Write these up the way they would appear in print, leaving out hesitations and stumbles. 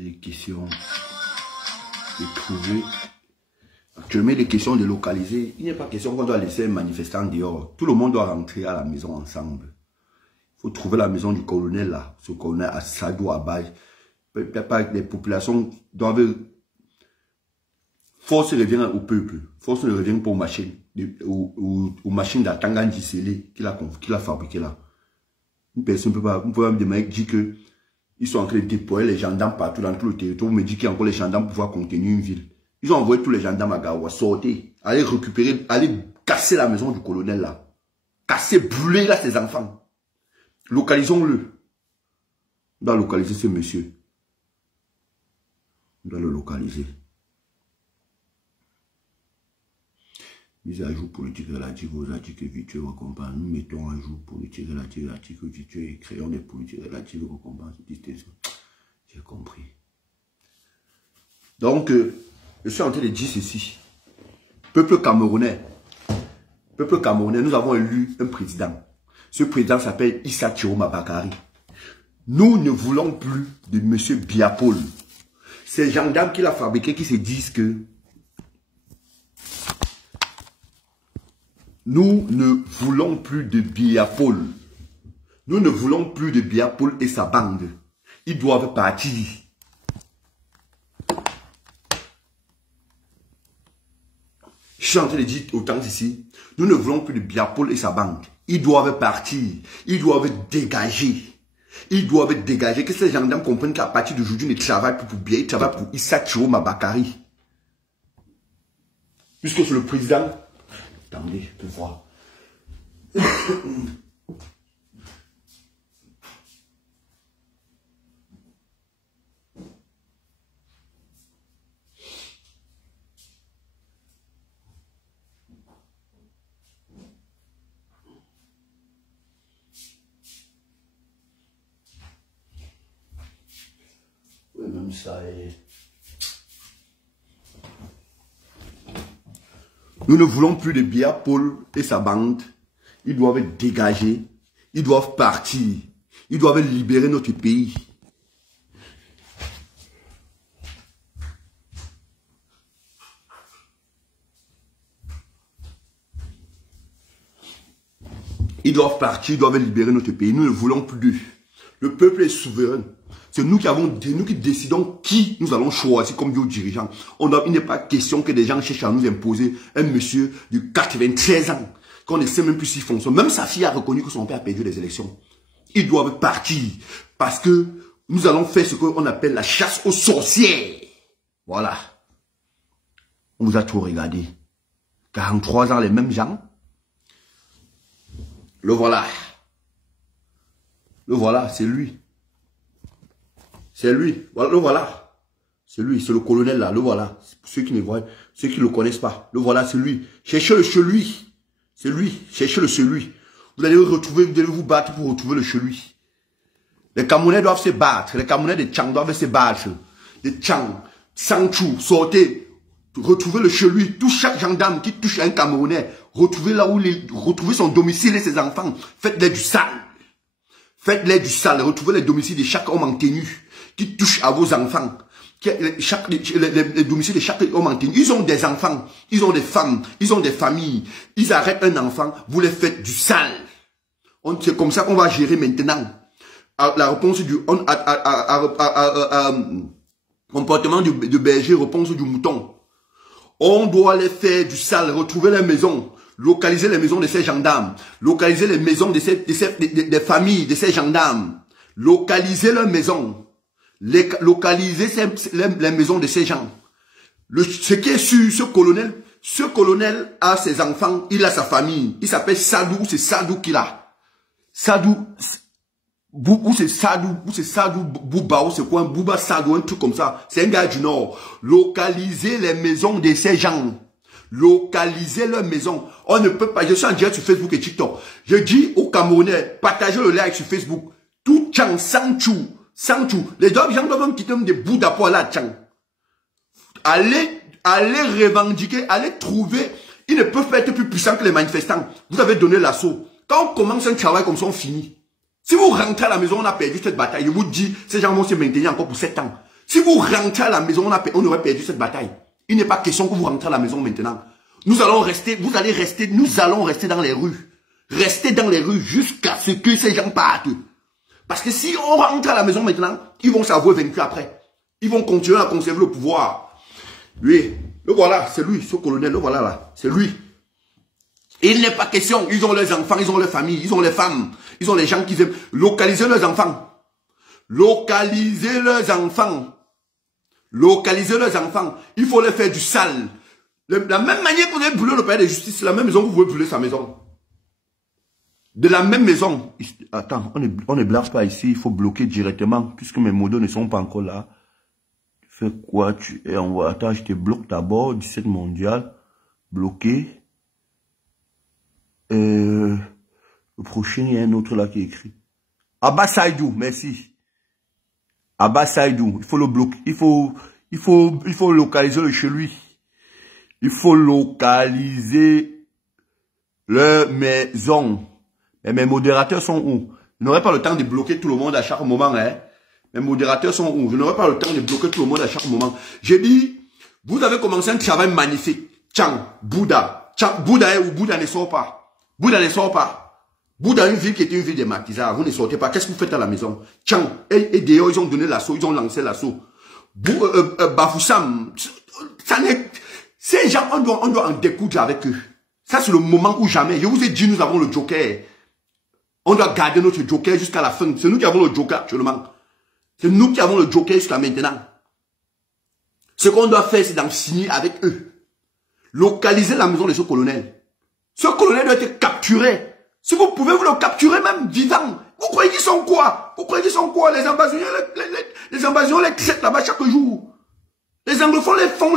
Il est question de trouver. Actuellement, il est question de localiser. Il n'est pas question qu'on doit laisser un manifestant dehors. Tout le monde doit rentrer à la maison ensemble. Il faut trouver la maison du colonel là. Ce colonel à Sadou Abaj. Les populations doivent. Force revient au peuple. Force ne revient pas aux machines. Aux machines d'Atangan Gisele qu'il a fabriqué là. Une personne ne peut pas. Vous pouvez me demander dire que ils sont en train de déployer les gendarmes partout dans tout le territoire. Vous me dites qu'il y a encore les gendarmes pour pouvoir contenir une ville. Ils ont envoyé tous les gendarmes à Garoua. Sortez. Allez récupérer, allez casser la maison du colonel là. Casser, brûler là ses enfants. Localisons-le. On doit localiser ce monsieur. On doit le localiser. Mise à jour politique relative aux articles virtuels récompenses. Nous mettons à jour politique relative aux articles virtuels et créons des politiques relatives aux récompenses. J'ai compris. Donc, je suis en train de dire ceci. Peuple camerounais, nous avons élu un président. Ce président s'appelle Issa Chiroma Bakari. Nous ne voulons plus de M. Biapol. Ces gendarmes qu'il a fabriqués qui se disent que nous ne voulons plus de Biapol. Nous ne voulons plus de Biapol et sa bande. Ils doivent partir. Je suis en train de dire autant ici. Nous ne voulons plus de Biapol et sa bande. Ils doivent partir. Ils doivent dégager. Ils doivent dégager. Que ces gendarmes comprennent qu'à partir d'aujourd'hui, ils ne travaillent plus pour bien. Ils travaillent pour Issa Chiroma Bakari. Puisque c'est le président. Attendez, je peux voir. Oui, même ça est... Nous ne voulons plus de Biapol et sa bande. Ils doivent dégager. Ils doivent partir. Ils doivent libérer notre pays. Ils doivent partir. Ils doivent libérer notre pays. Nous ne voulons plus d'eux. Le peuple est souverain. C'est nous qui décidons qui nous allons choisir comme nos dirigeants. Il n'est pas question que des gens cherchent à nous imposer un monsieur de 93 ans, qu'on ne sait même plus s'il fonctionne. Même sa fille a reconnu que son père a perdu les élections. Ils doivent partir parce que nous allons faire ce qu'on appelle la chasse aux sorcières. Voilà. On vous a trop regardé. 43 ans, les mêmes gens. Le voilà. Le voilà, c'est lui. C'est lui. Voilà, le voilà. C'est lui, c'est le colonel là. Le voilà. Pour ceux qui ne voient, ceux qui ne le connaissent pas. Le voilà, c'est lui. Cherchez-le chez lui. C'est lui. Cherchez-le chez lui. Vous allez retrouver, vous allez vous battre pour retrouver le chez lui. Les Camerounais doivent se battre. Les Camerounais de Tchang doivent se battre. Les Tchang, Sanchou, sortez. Retrouvez le chez lui. Tout chaque gendarme qui touche à un Camerounais, retrouvez là où retrouvez son domicile et ses enfants. Faites-les du sale. Faites-les du sale. Retrouvez les domiciles de chaque homme en tenue qui touche à vos enfants. Les domiciles de chaque homme en tenue. Ils ont des enfants, ils ont des femmes, ils ont des familles. Ils arrêtent un enfant, vous les faites du sale. C'est comme ça qu'on va gérer maintenant. La réponse du comportement de berger, réponse du mouton. On doit les faire du sale, retrouver les maisons, localiser les maisons de ces gendarmes, localiser les maisons des familles de ces gendarmes, localiser leurs maisons. Localiser les maisons de ces gens. Ce qui est sûr, ce colonel a ses enfants, il a sa famille. Il s'appelle Sadou, c'est Sadou qu'il a. Sadou, ou c'est Sadou Bouba, ou c'est quoi, un Bouba Sadou, un truc comme ça. C'est un gars du Nord. Localiser les maisons de ces gens. Localiser leurs maisons. On ne peut pas, je suis en direct sur Facebook et TikTok. Je dis aux Camerounais, partagez le like sur Facebook. Tout Tchang, Sanchou. Les gens doivent même quitter des bouts d'apport là, Tchang. Allez revendiquer, allez trouver. Ils ne peuvent pas être plus puissants que les manifestants. Vous avez donné l'assaut. Quand on commence un travail comme ça, on finit. Si vous rentrez à la maison, on a perdu cette bataille. Je vous dis, ces gens vont se maintenir encore pour 7 ans. Si vous rentrez à la maison, on aurait perdu cette bataille. Il n'est pas question que vous rentrez à la maison maintenant. Nous allons rester dans les rues. Rester dans les rues jusqu'à ce que ces gens partent. Parce que si on rentre à la maison maintenant, ils vont s'avouer vaincus après. Ils vont continuer à conserver le pouvoir. Lui, le voilà, c'est lui, ce colonel, le voilà là, c'est lui. Il n'est pas question, ils ont leurs enfants, ils ont leurs familles, ils ont les femmes, ils ont les gens qui viennent localiser leurs enfants. Localiser leurs enfants. Localiser leurs enfants. Il faut leur faire du sale. La même manière que vous avez brûlé le palais de justice, c'est la même maison que vous pouvez brûler sa maison. De la même maison. Attends, on ne blâche pas ici, il faut bloquer directement, puisque mes modos ne sont pas encore là. Tu fais quoi? Tu es en voie. Attends, je te bloque d'abord, 17 mondial. Bloqué. Le prochain, il y a un autre là qui est écrit. Abba Saïdou, merci. Abba Saïdou, il faut le bloquer, il faut localiser le chez lui. Il faut localiser leur maison. Et mes modérateurs sont où? Je n'aurai pas le temps de bloquer tout le monde à chaque moment, hein. Mes modérateurs sont où? Je n'aurai pas le temps de bloquer tout le monde à chaque moment. J'ai dit, vous avez commencé un travail magnifique. Tchang, Bouddha. Tchang, Bouddha est où? Bouddha ne sort pas. Bouddha ne sort pas. Bouddha, une ville qui était une ville des maquisards. Vous ne sortez pas. Qu'est-ce que vous faites à la maison? Tchang, et dehors, ils ont donné l'assaut. Ils ont lancé l'assaut. Bafoussam, ça n'est... Ces gens, on doit en découdre avec eux. Ça, c'est le moment où jamais. Je vous ai dit, nous avons le joker. On doit garder notre joker jusqu'à la fin. C'est nous qui avons le joker actuellement. C'est nous qui avons le joker jusqu'à maintenant. Ce qu'on doit faire, c'est d'en signer avec eux. Localiser la maison de ce colonel. Ce colonel doit être capturé. Si vous pouvez vous le capturer même vivant. Vous croyez qu'ils sont quoi? Vous croyez qu'ils sont quoi? Les ambassadeurs, les ambassadeurs les traitent là-bas chaque jour. Les anglophones les font,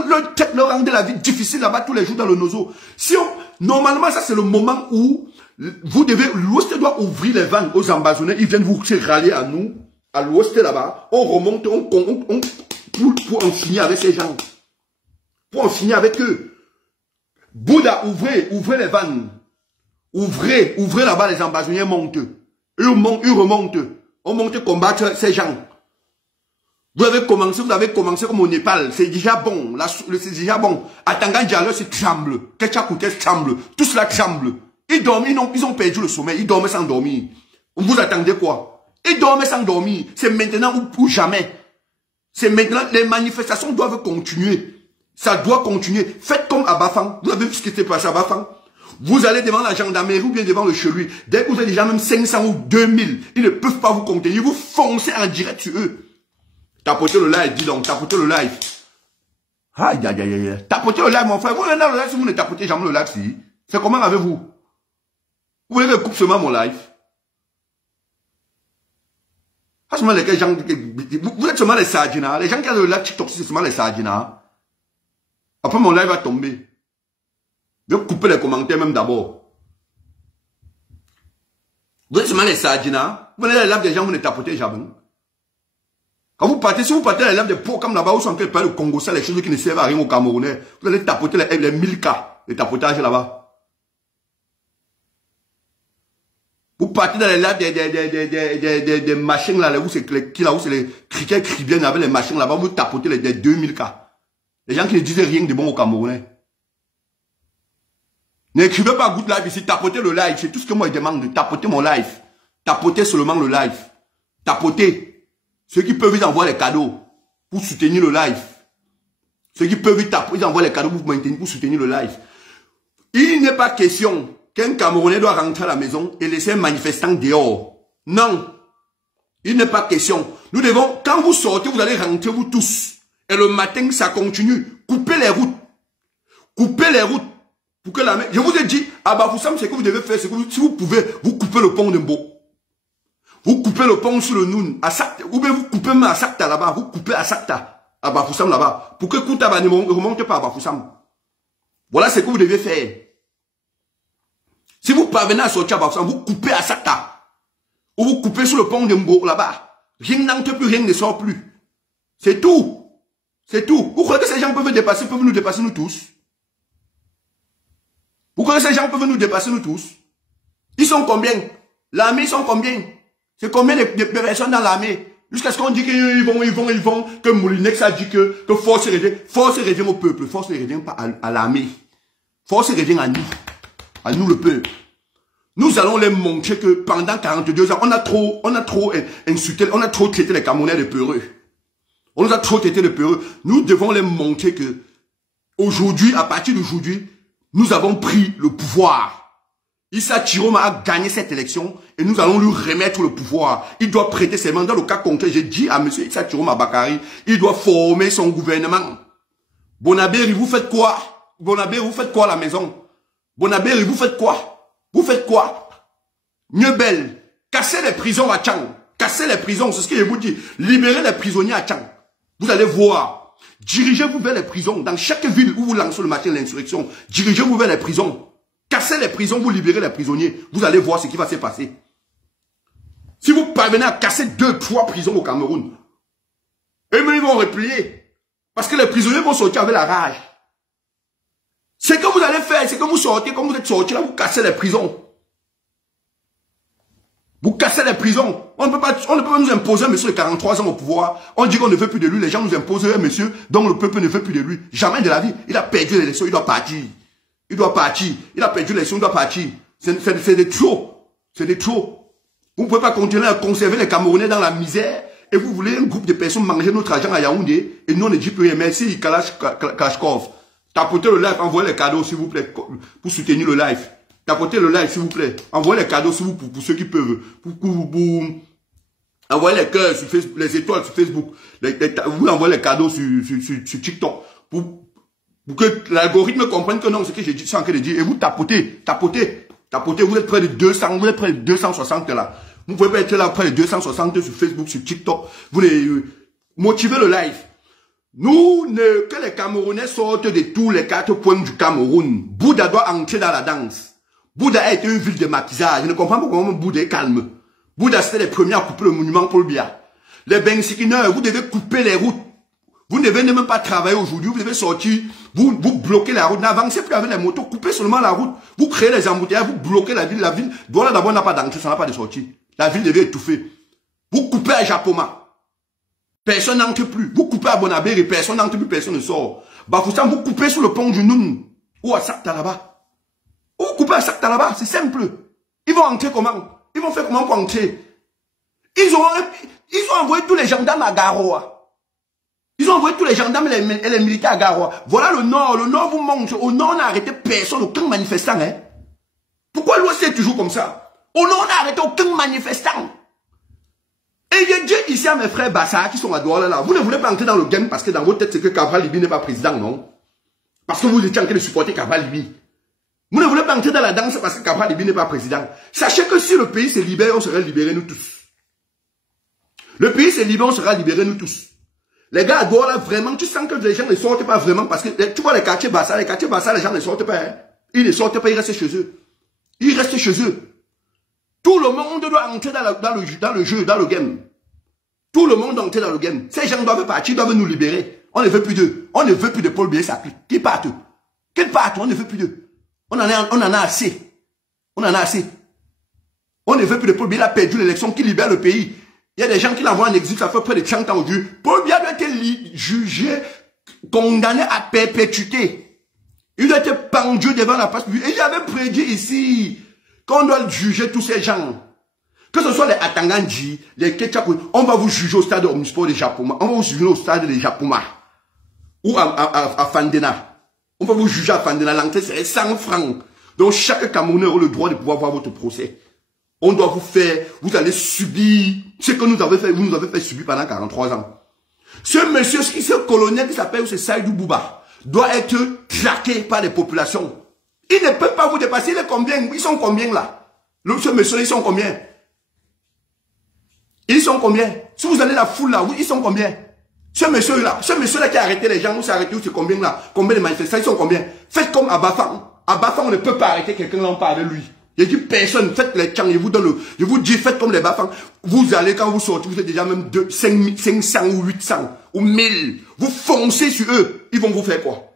leur rendre la vie difficile là-bas tous les jours dans le nozo. Si on, normalement, ça c'est le moment où vous devez, l'Ouest doit ouvrir les vannes aux ambassadeurs. Ils viennent vous rallier à nous, à l'Ouest là-bas. On remonte, pour en finir avec ces gens. Pour en finir avec eux. Bouddha, ouvrez les vannes. Ouvrez là-bas, les ambassadeurs montent. Ils remontent. On monte combattre ces gens. Vous avez commencé comme au Népal. C'est déjà bon. C'est déjà bon. À Tanganjalo, c'est tremble. Ketchakoutes tremble. Tout cela tremble. Ils dorment, ils ont perdu le sommeil. Ils dorment sans dormir. Vous attendez quoi? Ils dorment sans dormir. C'est maintenant ou jamais. C'est maintenant. Les manifestations doivent continuer. Ça doit continuer. Faites comme à Bafang. Vous avez vu ce qui s'est passé à Bafang? Vous allez devant la gendarmerie ou bien devant le chelui. Dès que vous avez déjà même 500 ou 2000, ils ne peuvent pas vous contenir. Vous foncez en direct sur eux. Tapotez le live, dis donc, tapotez le live. Aïe, aïe, aïe, aïe. Tapotez le live, mon frère. Vous venez dans le live si vous ne tapotez jamais le live, si. C'est comment avez-vous? Vous voulez que je coupe seulement mon live? Franchement, les gens, vous êtes seulement les sardinas. Les gens qui ont le live TikTok, c'est seulement les sardinas. Après, mon live va tomber. Je vais couper les commentaires même d'abord. Vous êtes seulement les sardinas. Vous venez dans le live des gens, vous ne tapotez jamais. Quand vous partez, si vous partez dans les lives des pots comme là-bas, où sont parlent le Congo, ça, les choses qui ne servent à rien aux Camerounais, vous allez tapoter les 1000 cas de tapotage là-bas. Vous partez dans les lives des machines là, où c'est les criquets crient bien avec les machines là-bas, vous tapotez les 2000 cas. Les gens qui ne disaient rien de bon aux Camerounais. N'écrivez pas good live ici, tapotez le live, c'est tout ce que moi je demande, tapotez mon live. Tapotez seulement le live. Tapotez. Ceux qui peuvent, ils envoient les cadeaux pour soutenir le live. Ceux qui peuvent, ils envoient les cadeaux pour soutenir le live. Il n'est pas question qu'un Camerounais doit rentrer à la maison et laisser un manifestant dehors. Non. Il n'est pas question. Nous devons, quand vous sortez, vous allez rentrer vous tous. Et le matin, ça continue. Coupez les routes. Coupez les routes. Pour que je vous ai dit, à Bafoussam, c'est que vous devez faire, c'est que si vous pouvez, vous coupez le pont de Mbo. Vous coupez le pont sur le Noun, à Sakta, ou bien vous coupez même à Sakta là-bas, vous coupez à Sakta, à Bafoussam là-bas, pour que Koutaba ne remonte pas à Bafoussam. Voilà ce que vous devez faire. Si vous parvenez à sortir à Bafoussam, vous coupez à Sakta, ou vous coupez sur le pont de Mbo là-bas. Rien n'entre plus, rien ne sort plus. C'est tout. C'est tout. Vous croyez que ces gens peuvent nous dépasser nous tous? Vous croyez que ces gens peuvent nous dépasser nous tous? Ils sont combien? L'armée, ils sont combien? C'est combien de personnes dans l'armée? Jusqu'à ce qu'on dit qu'ils vont, que Moulinex a dit que force revient au peuple. Force ne revient pas à l'armée. Force revient à nous le peuple. Nous allons les montrer que pendant 42 ans, on a trop insulté, on a trop traité les Camerounais de peureux. On nous a trop traité de peureux. Nous devons les montrer que aujourd'hui, à partir d'aujourd'hui, nous avons pris le pouvoir. Issa Chiroma a gagné cette élection et nous allons lui remettre le pouvoir. Il doit prêter ses mains. Dans le cas concret, j'ai dit à M. Issa Chiroma Bakari, il doit former son gouvernement. Bonabéry, vous faites quoi? Bonabéry, vous faites quoi à la maison? Bonabéry, vous faites quoi? Vous faites quoi? Mieux belle, cassez les prisons à Tchang. Cassez les prisons, c'est ce que je vous dis. Libérez les prisonniers à Tchang. Vous allez voir. Dirigez-vous vers les prisons. Dans chaque ville où vous lancez le matin l'insurrection, dirigez-vous vers les prisons. Cassez les prisons, vous libérez les prisonniers. Vous allez voir ce qui va se passer. Si vous parvenez à casser 2-3 prisons au Cameroun, eux-mêmes ils vont replier. Parce que les prisonniers vont sortir avec la rage. Ce que vous allez faire, c'est que vous sortez, comme vous êtes sortis là, vous cassez les prisons. Vous cassez les prisons. On ne peut pas nous imposer un monsieur de 43 ans au pouvoir. On dit qu'on ne veut plus de lui. Les gens nous imposent un monsieur dont le peuple ne veut plus de lui. Jamais de la vie. Il a perdu l'élection, il doit partir. Il doit partir. Il a perdu l'élection, il doit partir. C'est de trop. C'est de trop. Vous ne pouvez pas continuer à conserver les Camerounais dans la misère et vous voulez un groupe de personnes manger notre argent à Yaoundé et nous on ne dit plus rien. Merci Kalashkov. Tapotez le live, envoyez les cadeaux s'il vous plaît pour soutenir le live. Tapotez le live s'il vous plaît. Envoyez les cadeaux s'il vous plaît pour ceux qui peuvent. Envoyez les cœurs sur Facebook, les étoiles sur Facebook. Vous envoyez les cadeaux sur TikTok pour que l'algorithme comprenne que non, ce que j'ai dit, c'est en train de dire. Et vous tapotez. Vous êtes près de 200, vous êtes près de 260 là. Vous pouvez pas être là près de 260 sur Facebook, sur TikTok. Vous les motivez le live. Que les Camerounais sortent de tous les 4 points du Cameroun. Bouddha doit entrer dans la danse. Bouddha a été une ville de maquisage. Je ne comprends pas comment Bouddha est calme. Bouddha c'était les premiers à couper le monument Paul Biya. Les Bensikineurs, vous devez couper les routes. Vous ne devez même pas travailler aujourd'hui, vous devez sortir, vous bloquez la route, n'avancez plus avec les motos, coupez seulement la route, vous créez les embouteillages, vous bloquez la ville, voilà d'abord n'a pas d'entrée, ça n'a pas de sortie. La ville devait étouffer. Vous coupez à Japoma, personne n'entre plus. Vous coupez à Bonabéry, personne n'entre plus, personne ne sort. Bafoussam, vous coupez sur le pont du Noun, ou à Saktalaba. Vous coupez à Saktalaba, c'est simple. Ils vont entrer comment? Ils vont faire comment pour entrer? Ils ont envoyé tous les gendarmes à Garoua. Ils ont envoyé tous les gendarmes et les militaires à Garoua. Voilà le Nord. Le Nord vous montre. Au Nord, on n'a arrêté personne, aucun manifestant. Hein? Pourquoi l'Ouest est toujours comme ça? Au Nord, on n'a arrêté aucun manifestant. Et j'ai dit ici à mes frères Bassa qui sont à Douala là. Vous ne voulez pas entrer dans le game parce que dans votre tête, c'est que Cabral Libi n'est pas président, non? Parce que vous étiez en train de supporter Cabral Libi. Vous ne voulez pas entrer dans la danse parce que Cabral Libi n'est pas président. Sachez que si le pays se libère, on sera libérés nous tous. Le pays se libère, on sera libérés nous tous. Les gars, là, vraiment, tu sens que les gens ne sortent pas vraiment parce que tu vois les quartiers Bassa, les gens ne sortent pas. Hein. Ils ne sortent pas, ils restent chez eux. Ils restent chez eux. Tout le monde doit entrer dans le jeu, dans le game. Tout le monde doit entrer dans le game. Ces gens doivent partir, doivent nous libérer. On ne veut plus d'eux. On ne veut plus de Paul Biya Saclé. Qu'ils partent. Qu'ils partent, on ne veut plus d'eux. On en a assez. On en a assez. On ne veut plus de Paul Biya. Il a perdu l'élection qui libère le pays. Il y a des gens qui l'envoient en exil, ça fait près de 30 ans aujourd'hui. Paul Biya doit être jugé, condamné à perpétuité. Il doit être pendu devant la place publique. Et j'avais prédit ici qu'on doit juger tous ces gens. Que ce soit les Atangandji, les Ketchap, on va vous juger au stade omnisport de Japoma. On va vous juger au stade de Japoma. Ou à Fandena. On va vous juger à Fandena. L'entrée serait 100 francs. Donc chaque Camerounais a le droit de pouvoir voir votre procès. On doit vous faire, vous allez subir ce que nous avons fait, vous nous avez fait subir pendant 43 ans. Ce monsieur, ce colonel qui s'appelle Saïdou Bouba, doit être traqué par les populations. Il ne peut pas vous dépasser. Il est combien? Ils sont combien là? Ce monsieur, ils sont combien? Ils sont combien? Si vous allez la foule là, ils sont combien? Ce monsieur-là qui a arrêté les gens, où c'est arrêté, où c'est combien là? Combien de manifestants? Ils sont combien? Faites comme à Bafang. À Bafang, on ne peut pas arrêter quelqu'un là, on parle de lui. Je dis personne, faites les tchans, je vous dis, faites comme les Bafang. Vous allez, quand vous sortez, vous êtes déjà même 500 ou 800 ou 1000. Vous foncez sur eux. Ils vont vous faire quoi?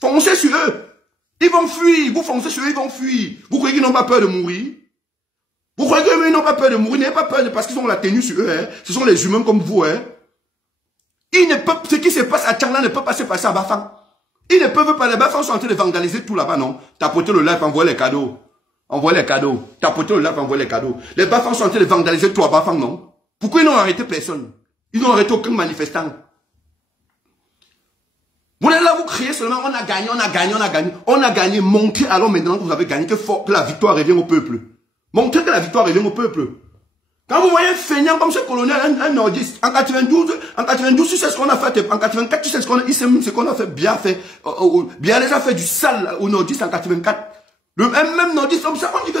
Foncez sur eux. Ils vont fuir. Vous foncez sur eux, ils vont fuir. Vous croyez qu'ils n'ont pas peur de mourir? Vous croyez qu'ils n'ont pas peur de mourir? N'ayez pas peur parce qu'ils ont la tenue sur eux. Hein. Ce sont les humains comme vous. Hein. Ils ne peuvent, ce qui se passe à Tchangla ne peut pas se passer à Bafang. Ils ne peuvent pas. Les Bafang sont en train de vandaliser tout là-bas, non? Tapotez le live, envoyez les cadeaux. Envoyez les cadeaux. Tapotez le live, envoyez les cadeaux. Les Bafang sont en train de vandaliser tout à Bafang, non? Pourquoi ils n'ont arrêté personne? Ils n'ont arrêté aucun manifestant. Vous êtes là, vous criez seulement, on a gagné, on a gagné, on a gagné. On a gagné, montrez alors maintenant que vous avez gagné, que la victoire revient au peuple. Montrez que la victoire revient au peuple. Quand vous voyez un feignant comme ce colonel, un nordiste, en 92, tu sais ce qu'on a fait, en 84, tu sais ce qu'on a fait, bien fait. Bien les a fait du sale aux nordistes en 84. Le même nordiste, comme ça, on dit que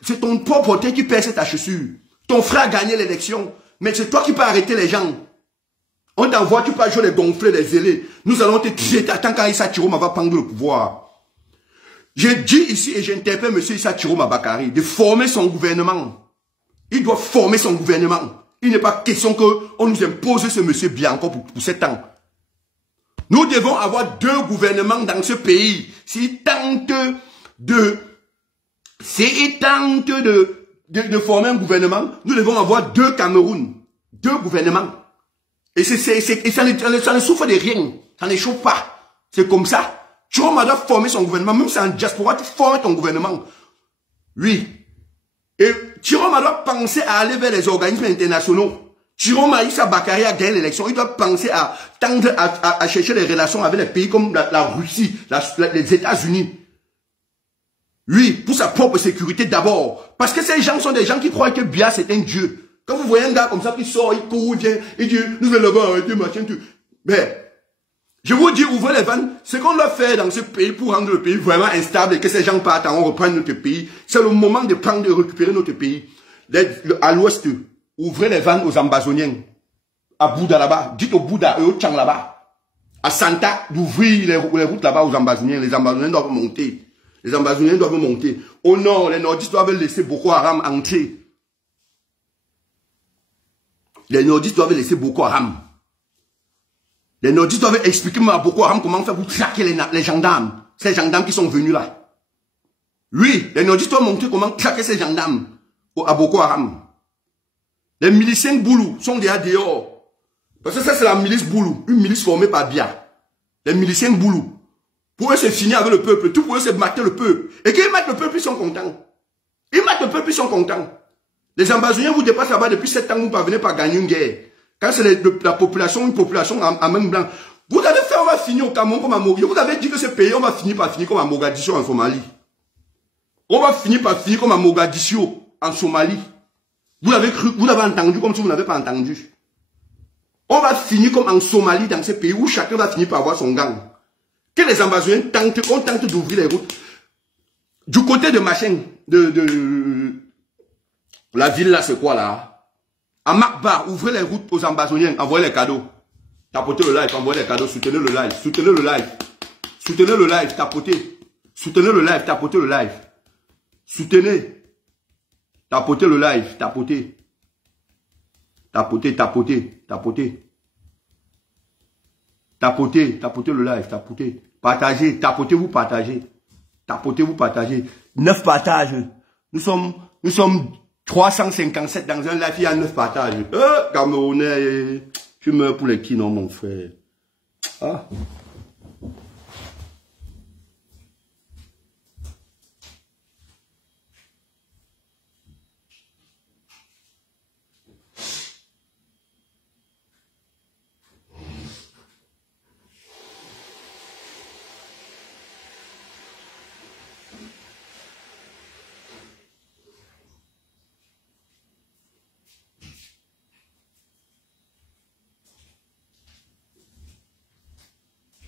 c'est ton propre terre qui pèse ta chaussure. Ton frère a gagné l'élection, mais c'est toi qui peux arrêter les gens. On t'envoie, tu peux jouer les gonflés, les zélés. Nous allons te traiter tant qu'Issa Chiroma va prendre le pouvoir. J'ai dit ici et j'interpelle M. Issa Chiroma Bakary de former son gouvernement. Il doit former son gouvernement. Il n'est pas question qu'on nous impose ce monsieur bien encore pour 7 ans. Nous devons avoir 2 gouvernements dans ce pays. S'il tente de former un gouvernement, nous devons avoir 2 Cameroun. 2 gouvernements. Et ça ne souffre de rien. Ça ne chauffe pas. C'est comme ça. Chiroma doit former son gouvernement. Même si c'est en diaspora, tu formes ton gouvernement. Oui. Et Chiroma doit penser à aller vers les organismes internationaux. Chiroma Issa Bakary a gagné l'élection. Il doit penser à tendre à chercher les relations avec les pays comme la Russie, les États-Unis. Oui, pour sa propre sécurité d'abord. Parce que ces gens sont des gens qui croient que Biya c'est un dieu. Quand vous voyez un gars comme ça qui sort, il court, il vient, il dit, nous allons là-bas arrêter, machin, tout. Mais, je vous dis, ouvrez les vannes. Ce qu'on doit faire dans ce pays pour rendre le pays vraiment instable et que ces gens partent, on reprenne notre pays, c'est le moment de récupérer notre pays. À l'ouest, ouvrez les vannes aux Ambazoniens. À Bouddha là-bas, dites au Bouddha et au Tchang là-bas. À Santa, d'ouvrir les routes là-bas aux Ambazoniens. Les Ambazoniens doivent monter. Les Ambazoniens doivent monter. Au nord, les nordistes doivent laisser Boko Haram entrer. Les nordistes doivent laisser Boko Haram. Les nordistes doivent expliquer à Boko Haram comment faire pour traquer les gendarmes. Ces gendarmes qui sont venus là. Oui, les nordistes doivent montrer comment traquer ces gendarmes à Boko Haram. Les miliciens Boulou sont déjà dehors. Parce que ça, c'est la milice Boulou. Une milice formée par Biya. Les miliciens Boulou. Pour eux, c'est fini avec le peuple. Tout pour eux, c'est mater le peuple. Et quand ils matent le peuple, ils sont contents. Ils matent le peuple, ils sont contents. Les Ambazoniens vous dépassent là-bas depuis 7 ans, vous ne parvenez pas à gagner une guerre. Quand c'est la population, une population à main blanche. Vous avez fait, on va finir au Cameroun comme à Mogadiscio. Vous avez dit que ce pays, on va finir par finir comme à Mogadiscio en Somalie. On va finir par finir comme à Mogadiscio en Somalie. Vous l'avez cru, vous l'avez entendu comme si vous n'avez pas entendu. On va finir comme en Somalie, dans ce pays où chacun va finir par avoir son gang. Que les Ambazoniens tentent, on tente d'ouvrir les routes. Du côté de machin, la ville là, c'est quoi là? À Makba, ouvrez les routes aux Ambazoniens, envoyez les cadeaux. Tapotez le live, envoyez les cadeaux, soutenez le live, soutenez le live. Soutenez le live, tapotez. Soutenez le live, tapotez le live. Soutenez. Tapotez le live, tapotez. Tapotez, tapotez, tapotez. Tapotez, tapotez le live, tapotez. Partagez, tapotez, vous partagez. Tapotez, vous partagez. 9 partages. Nous sommes 357 dans un live, il y a 9 partages. Camerounais, tu meurs pour les qui, non, mon frère. Ah.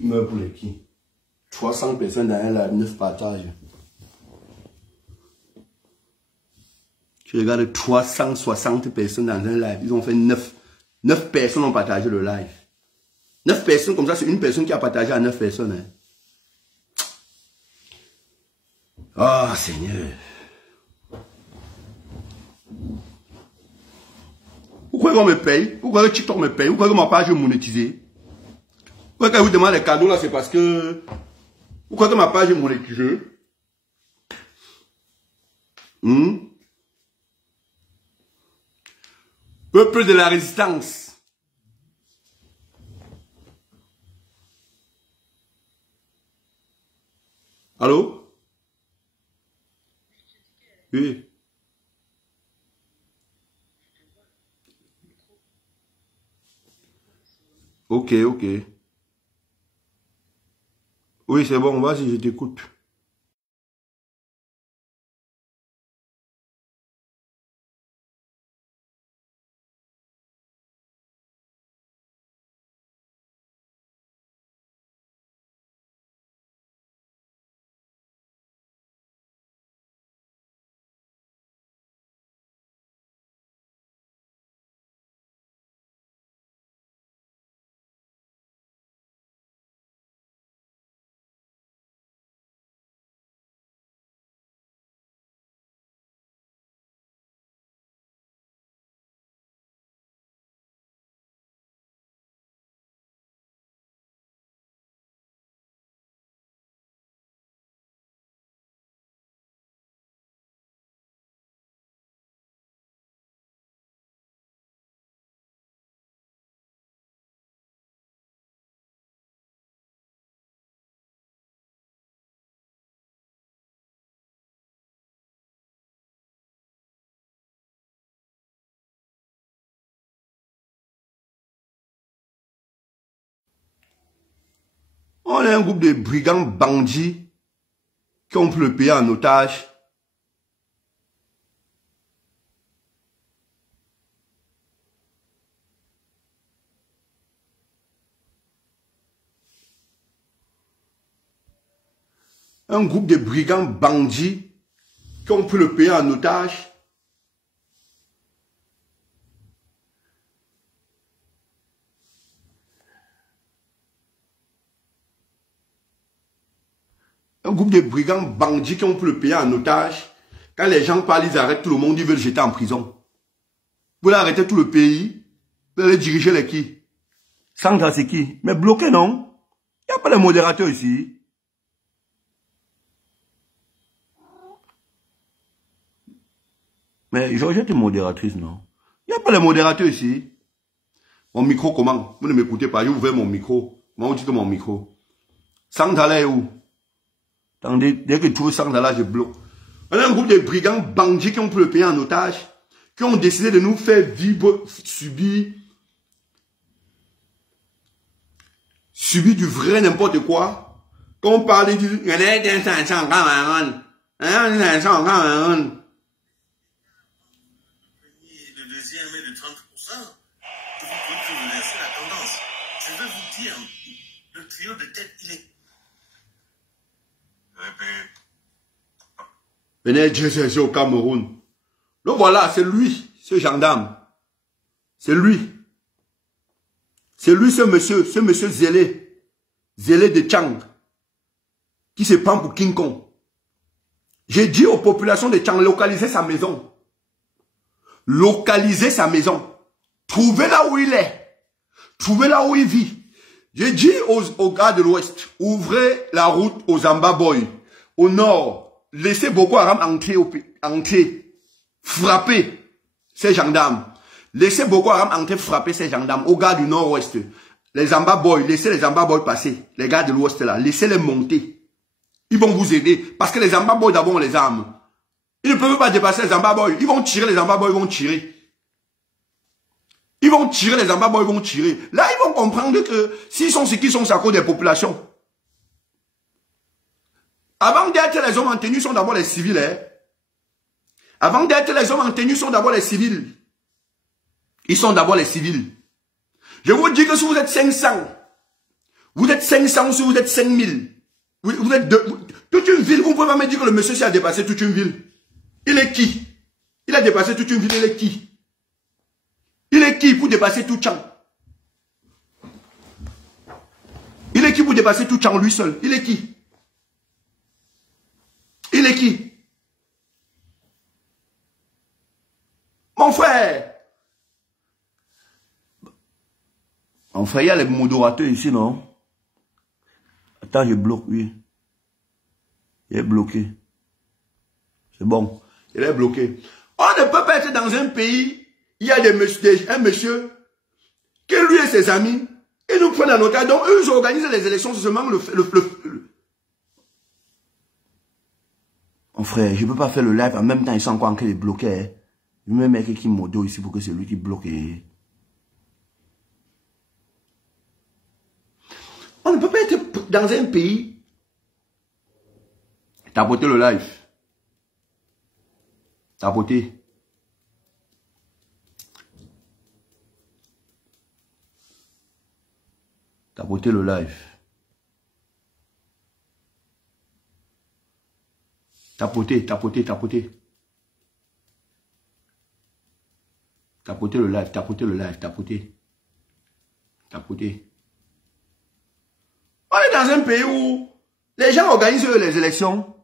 Meurs pour les qui? 300 personnes dans un live, 9 partages. Tu regardes 360 personnes dans un live. Ils ont fait 9. 9 personnes ont partagé le live. 9 personnes comme ça, c'est une personne qui a partagé à 9 personnes. Hein. Ah, Seigneur. Pourquoi on me paye? Pourquoi le TikTok me paye? Pourquoi ma page est monétisée? Pourquoi quand vous demandez les cadeaux là, c'est parce que... Pourquoi que ma page est monétisée? Peuple de la résistance. Allô? Oui. Ok, ok. Oui, c'est bon, vas-y, je t'écoute. On est un groupe de brigands bandits qui ont pris le pays en otage. Un groupe de brigands bandits qui ont pris le pays en otage. Un groupe de brigands bandits qui ont pris le pays en otage. Quand les gens parlent, ils arrêtent tout le monde, ils veulent jeter en prison. Vous voulez arrêter tout le pays? Vous allez diriger les qui? Sandra, c'est qui? Mais bloqué, non? Il n'y a pas de modérateur ici. Mais Georgette est modératrice, non? Il n'y a pas de modérateur ici. Mon micro, comment? Vous ne m'écoutez pas, j'ai ouvert mon micro. Comment vous dites mon micro? Sandra est où? Attendez, dès que je trouve Sandra, je bloque. On a un groupe de brigands bandits qui ont pris le pays en otage, qui ont décidé de nous faire vivre, subir du vrai n'importe quoi. Quand on parle, ils disent, le deuxième est de 30%. Vous laissez la tendance. Je veux vous dire, le trio de tête, il est... Venez chercher au Cameroun. Donc voilà, c'est lui, ce gendarme. C'est lui. C'est lui, ce monsieur zélé. Zélé de Tchang. Qui se prend pour King Kong. J'ai dit aux populations de Tchang, localisez sa maison. Localisez sa maison. Trouvez là où il est. Trouvez là où il vit. J'ai dit aux gars de l'Ouest, ouvrez la route aux Zambaboy. Au nord, laissez Boko Haram entrer, frapper ces gendarmes. Laissez Boko Haram entrer, frapper ces gendarmes. Aux gars du nord-ouest, les Zambaboy, laissez les Zambaboy passer. Les gars de l'Ouest là, laissez-les monter. Ils vont vous aider. Parce que les Zambaboy d'abord ont les armes. Ils ne peuvent pas dépasser les Zambaboy. Ils vont tirer, les Zambaboy vont tirer. Ils vont tirer, les Zambaboy vont tirer. Là, ils vont comprendre que s'ils sont ce qu'ils sont, c'est à cause des populations. Avant d'être les hommes en tenue, sont d'abord les civils. Hein? Avant d'être les hommes en tenue, sont d'abord les civils. Ils sont d'abord les civils. Je vous dis que si vous êtes 500, vous êtes 500 ou si vous êtes 5000, vous êtes toute une ville, vous ne pouvez pas me dire que le monsieur a dépassé toute une ville. Il est qui? Il a dépassé toute une ville, il est qui? Il est qui pour dépasser tout Tchang? Il est qui pour dépasser tout Tchang lui seul? Il est qui? Il est qui? Mon frère! Mon frère, il y a les modérateurs ici, non? Attends, je bloque, oui. Il est bloqué. C'est bon. Il est bloqué. On ne peut pas être dans un pays, il y a un monsieur qui lui et ses amis, ils nous prennent en otage. Donc, eux, ils organisent les élections, c'est seulement Mon frère, je ne peux pas faire le live en même temps, ils sont encore en train de bloquer. Hein. Je vais mettre qui modo ici pour que c'est lui qui bloque. On ne peut pas être dans un pays. Tapoter le live. Tapoter. Tapoter le live. Tapoter, tapoter, tapoter. Tapoter le live, tapoter le live, tapoter. Tapoter. On est dans un pays où les gens organisent les élections.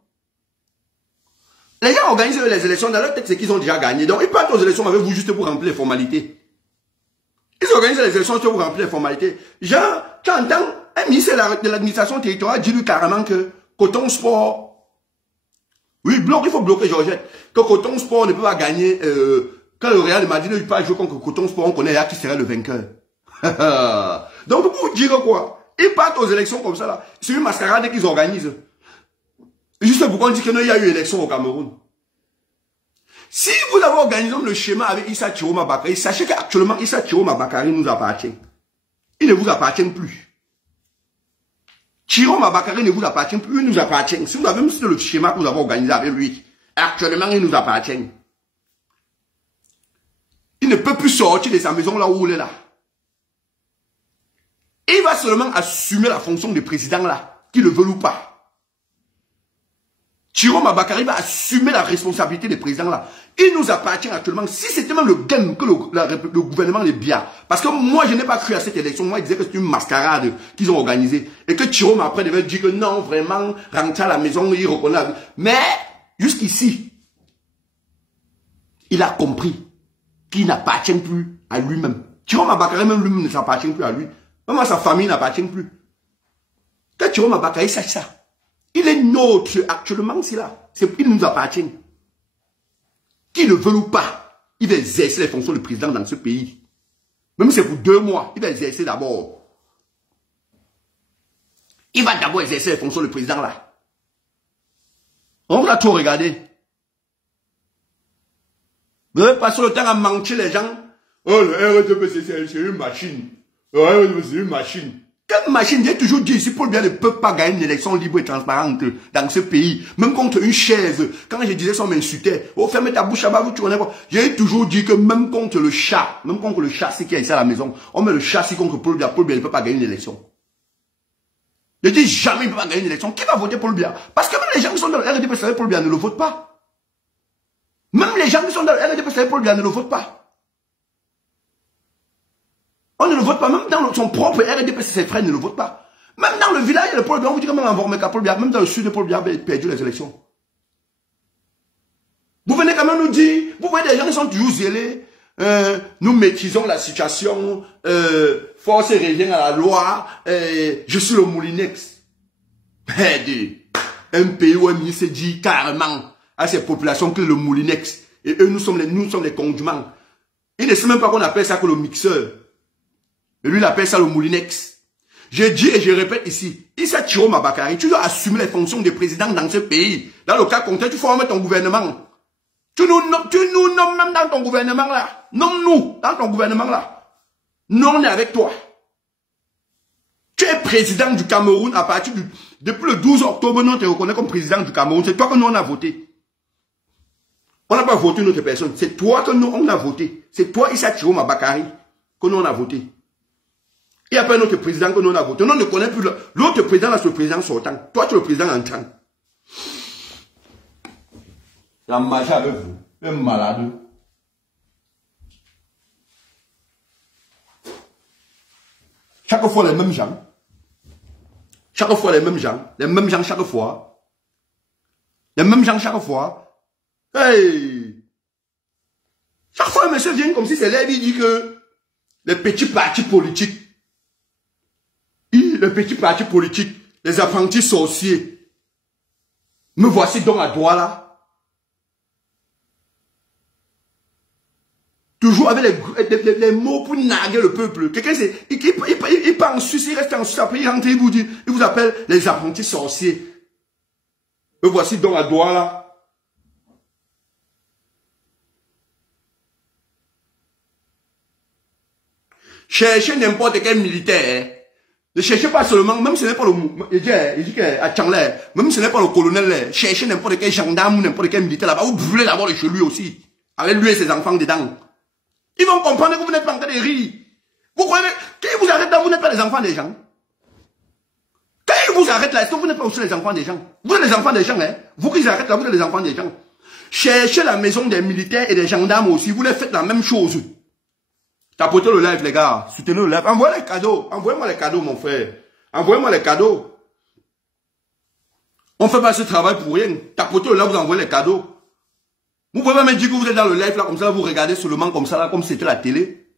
Les gens organisent les élections. Dans leur tête, c'est qu'ils ont déjà gagné. Donc, ils partent aux élections avec vous juste pour remplir les formalités. Ils organisent les élections pour remplir les formalités. Genre, tu entends un ministre de l'administration territoriale dit lui carrément que Coton Sport. Oui, il faut bloquer Georgette. Que Coton Sport ne peut pas gagner. Quand le Real Madrid ne peut pas jouer contre Coton Sport, on connaît là qui serait le vainqueur. Donc, pour vous dire quoi? Ils partent aux élections comme ça là. C'est une mascarade qu'ils organisent. Juste pourquoi on dit qu'il y a eu élection au Cameroun. Si vous avez organisé le schéma avec Issa Chiroma Bakary, sachez qu'actuellement Issa Chiroma Bakary nous appartient. Il ne vous appartient plus. Chiroma Bakary ne vous appartient plus, il nous appartient. Si vous avez même le schéma que vous avez organisé avec lui, actuellement il nous appartient. Il ne peut plus sortir de sa maison là où il est là. Il va seulement assumer la fonction de président là, qu'il le veut ou pas. Chiroma Bakary va assumer la responsabilité des présidents là. Il nous appartient actuellement. Si c'était même le game que le gouvernement les bien. Parce que moi, je n'ai pas cru à cette élection. Moi, je disais que c'est une mascarade qu'ils ont organisée. Et que Chiroma après devait dire que non, vraiment, rentrer à la maison, il reconnaît. Mais, jusqu'ici, il a compris qu'il n'appartient plus à lui-même. Chiroma Bakary même lui-même ne s'appartient plus à lui. Même à sa famille n'appartient plus. Que Chiroma Bakary sache ça. Il est nôtre actuellement, c'est là. Il nous appartient. Qu'il le veut ou pas, il va exercer les fonctions de président dans ce pays. Même si c'est pour 2 mois, il va exercer d'abord. Il va d'abord exercer les fonctions de président là. On va tout regarder. Vous avez passé le temps à mentir les gens. Oh, le RDP, c'est une machine. Le RDP, c'est une machine. Quelle machine? J'ai toujours dit ici, Paul Biya ne peut pas gagner une élection libre et transparente dans ce pays. Même contre une chaise. Quand je disais ça, on m'insultait. Oh, fermez ta bouche là-bas, vous tournez pas. J'ai toujours dit que même contre le chat, c'est qui est ici à la maison, on met le chat ici contre Paul Biya ne peut pas gagner une élection. Je dis jamais il ne peut pas gagner une élection. Qui va voter Paul Biya? Parce que même les gens qui sont dans le RDP, savent Paul Biya ne le votent pas. Même les gens qui sont dans le RDP, savent Paul Biya ne le votent pas. On ne le vote pas, même dans son propre RDP, ses frères ne le votent pas. Même dans le village, le Paul Biya, on vous dit comment on va Paul Biya, même dans le sud de Paul Biya a perdu les élections. Vous venez quand même nous dire, vous voyez des gens qui sont toujours zélés, nous maîtrisons la situation, force revient à la loi, je suis le Moulinex. Un pays où un ministre dit carrément à ses populations que le Moulinex, et eux nous sommes les condiments. Il ne sait même pas qu'on appelle ça que le mixeur. Et lui, il appelle ça le Moulinex. Je dis et je répète ici, Issa Chiroma Bakary, tu dois assumer les fonctions de président dans ce pays. Dans le cas contraire, tu formes ton gouvernement. Tu nous nommes même dans ton gouvernement là. Nomme-nous dans ton gouvernement là. Nous, on est avec toi. Tu es président du Cameroun à partir depuis le 12 octobre, nous on te reconnaît comme président du Cameroun. C'est toi que nous on a voté. On n'a pas voté une autre personne. C'est toi que nous on a voté. C'est toi, Issa Chiroma Bakary, que nous on a voté. Il n'y a pas un autre président que nous on a voté. Nous on ne connaît plus l'autre président, là, c'est le président sortant. Toi, tu es le président entrant. La magie avec vous. Un malade. Chaque fois les mêmes gens. Chaque fois les mêmes gens. Les mêmes gens chaque fois. Les mêmes gens chaque fois. Hey! Chaque fois, un monsieur vient comme si c'est là, il dit que les petits partis politiques, les apprentis sorciers, me voici donc à droite là. Toujours avec les mots pour narguer le peuple. Quelqu'un, il part en Suisse, il reste en Suisse, après il rentre, il vous appelle les apprentis sorciers. Et voici donc à Douala là. Cherchez n'importe quel militaire. Ne cherchez pas seulement, même si ce n'est pas le... Il dit qu'à Tchangla, même si ce n'est pas le colonel, cherchez n'importe quel gendarme ou n'importe quel militaire là-bas. Vous brûlez d'abord les chez lui aussi. Avec lui et ses enfants dedans. Ils vont comprendre que vous n'êtes pas en train de rire. Vous croyez, quand ils vous arrêtent là, vous n'êtes pas les enfants des gens. Quand ils vous arrêtent là, est-ce que vous n'êtes pas aussi les enfants des gens? Vous êtes les enfants des gens, hein. Vous qui arrêtent là, vous êtes les enfants des gens. Cherchez la maison des militaires et des gendarmes aussi. Vous les faites la même chose. Tapotez le live, les gars. Soutenez le live. Envoyez les cadeaux. Envoyez-moi les cadeaux, mon frère. Envoyez-moi les cadeaux. On ne fait pas ce travail pour rien. Tapotez le live, vous envoyez les cadeaux. Vous pouvez pas me dire que vous êtes dans le live là, comme ça, vous regardez seulement comme ça, là, comme si c'était la télé.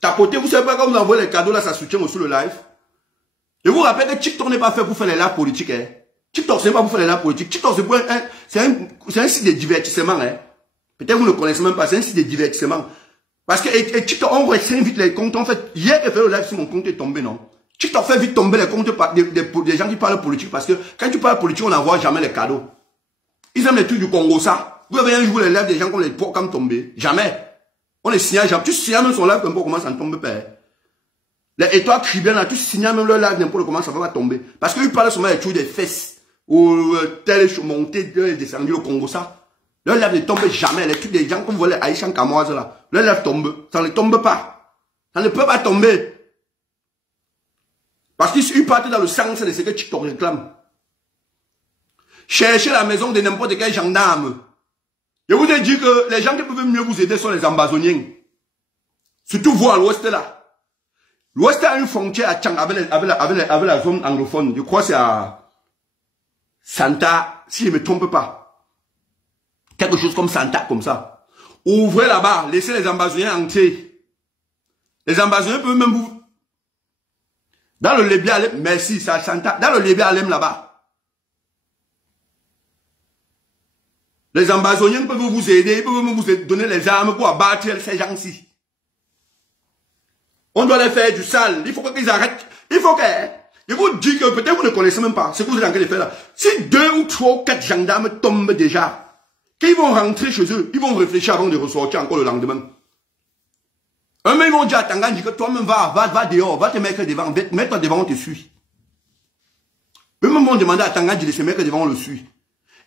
Tapotez, vous savez pas quand vous envoyez les cadeaux là, ça soutient aussi le live. Je vous rappelle que TikTok n'est pas fait pour faire les lives politiques. Hein. TikTok, c'est pas pour faire les lives politiques. TikTok, c'est un site de divertissement. Hein. Peut-être vous ne connaissez même pas, c'est un site de divertissement. Parce que TikTok, on restreint vite les comptes. En fait, hier, j'ai fait le live sur mon compte est tombé, non? TikTok fait vite tomber les comptes des gens qui parlent politique. Parce que quand tu parles politique, on n'envoie jamais les cadeaux. Ils aiment les trucs du Congo, ça. Vous avez un jour les lives des gens comme les porcs comme tomber. Jamais. On les signale jamais. Tu signales même son live comme comment ça ne tombe pas. Les étoiles cribiennes là, tu signales même leur live n'importe comment ça va tomber. Parce qu'ils parlent seulement des trucs des fesses. Ou tel monté, descendu au Congo, ça. Leur lèvre ne tombe jamais. Les trucs des gens, comme vous voyez, Aïchan Kamoise là, leur lèvre tombe. Ça ne tombe pas. Ça ne peut pas tomber. Parce qu'ils partent dans le sens de ce que TikTok réclame. Cherchez la maison de n'importe quel gendarme. Je vous ai dit que les gens qui peuvent mieux vous aider sont les Ambazoniens. Surtout vous à l'ouest là. L'ouest a une frontière à Tchang avec la zone anglophone. Je crois que c'est à Santa, si je ne me trompe pas. Quelque chose comme Santa, comme ça. Ouvrez là-bas, laissez les Ambazoniens entiers. Les Ambazoniens peuvent même vous... Dans le Libya, merci, ça Santa. Dans le Libya, là-bas. Les Ambazoniens peuvent vous aider, ils peuvent vous donner les armes pour abattre ces gens-ci. On doit les faire du sale. Il faut qu'ils arrêtent. Il faut que... Je vous dis que peut-être vous ne connaissez même pas ce que vous êtes en train de faire là. Si 2 ou 3 ou 4 gendarmes tombent déjà, quand ils vont rentrer chez eux, ils vont réfléchir avant de ressortir encore le lendemain. Un ils vont dire à Tangan, que toi-même va dehors, va te mettre devant, mets-toi devant, on te suit. Eux-mêmes vont demander à Tangan de se mettre devant, on le suit.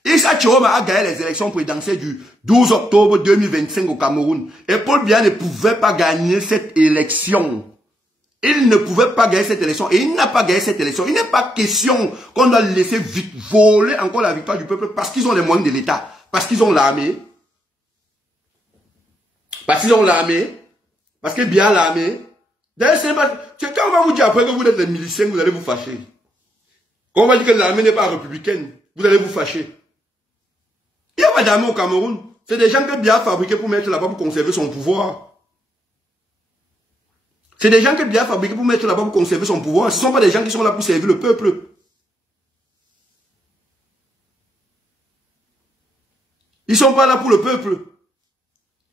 Issa Chiroma a gagné les élections présidentielles du 12 octobre 2025 au Cameroun. Et Paul Biya ne pouvait pas gagner cette élection. Il ne pouvait pas gagner cette élection. Et il n'a pas gagné cette élection. Il n'est pas question qu'on doit laisser vite voler encore la victoire du peuple parce qu'ils ont les moyens de l'État. Parce qu'ils ont l'armée. Parce qu'ils ont l'armée. Parce que bien l'armée. D'ailleurs, c'est quand on va vous dire après que vous êtes les miliciens, vous allez vous fâcher. Quand on va dire que l'armée n'est pas républicaine, vous allez vous fâcher. Il n'y a pas d'armée au Cameroun. C'est des gens que Biya a fabriqués pour mettre là-bas pour conserver son pouvoir. C'est des gens que Biya a fabriqués pour mettre là-bas pour conserver son pouvoir. Ce ne sont pas des gens qui sont là pour servir le peuple. Ils ne sont pas là pour le peuple.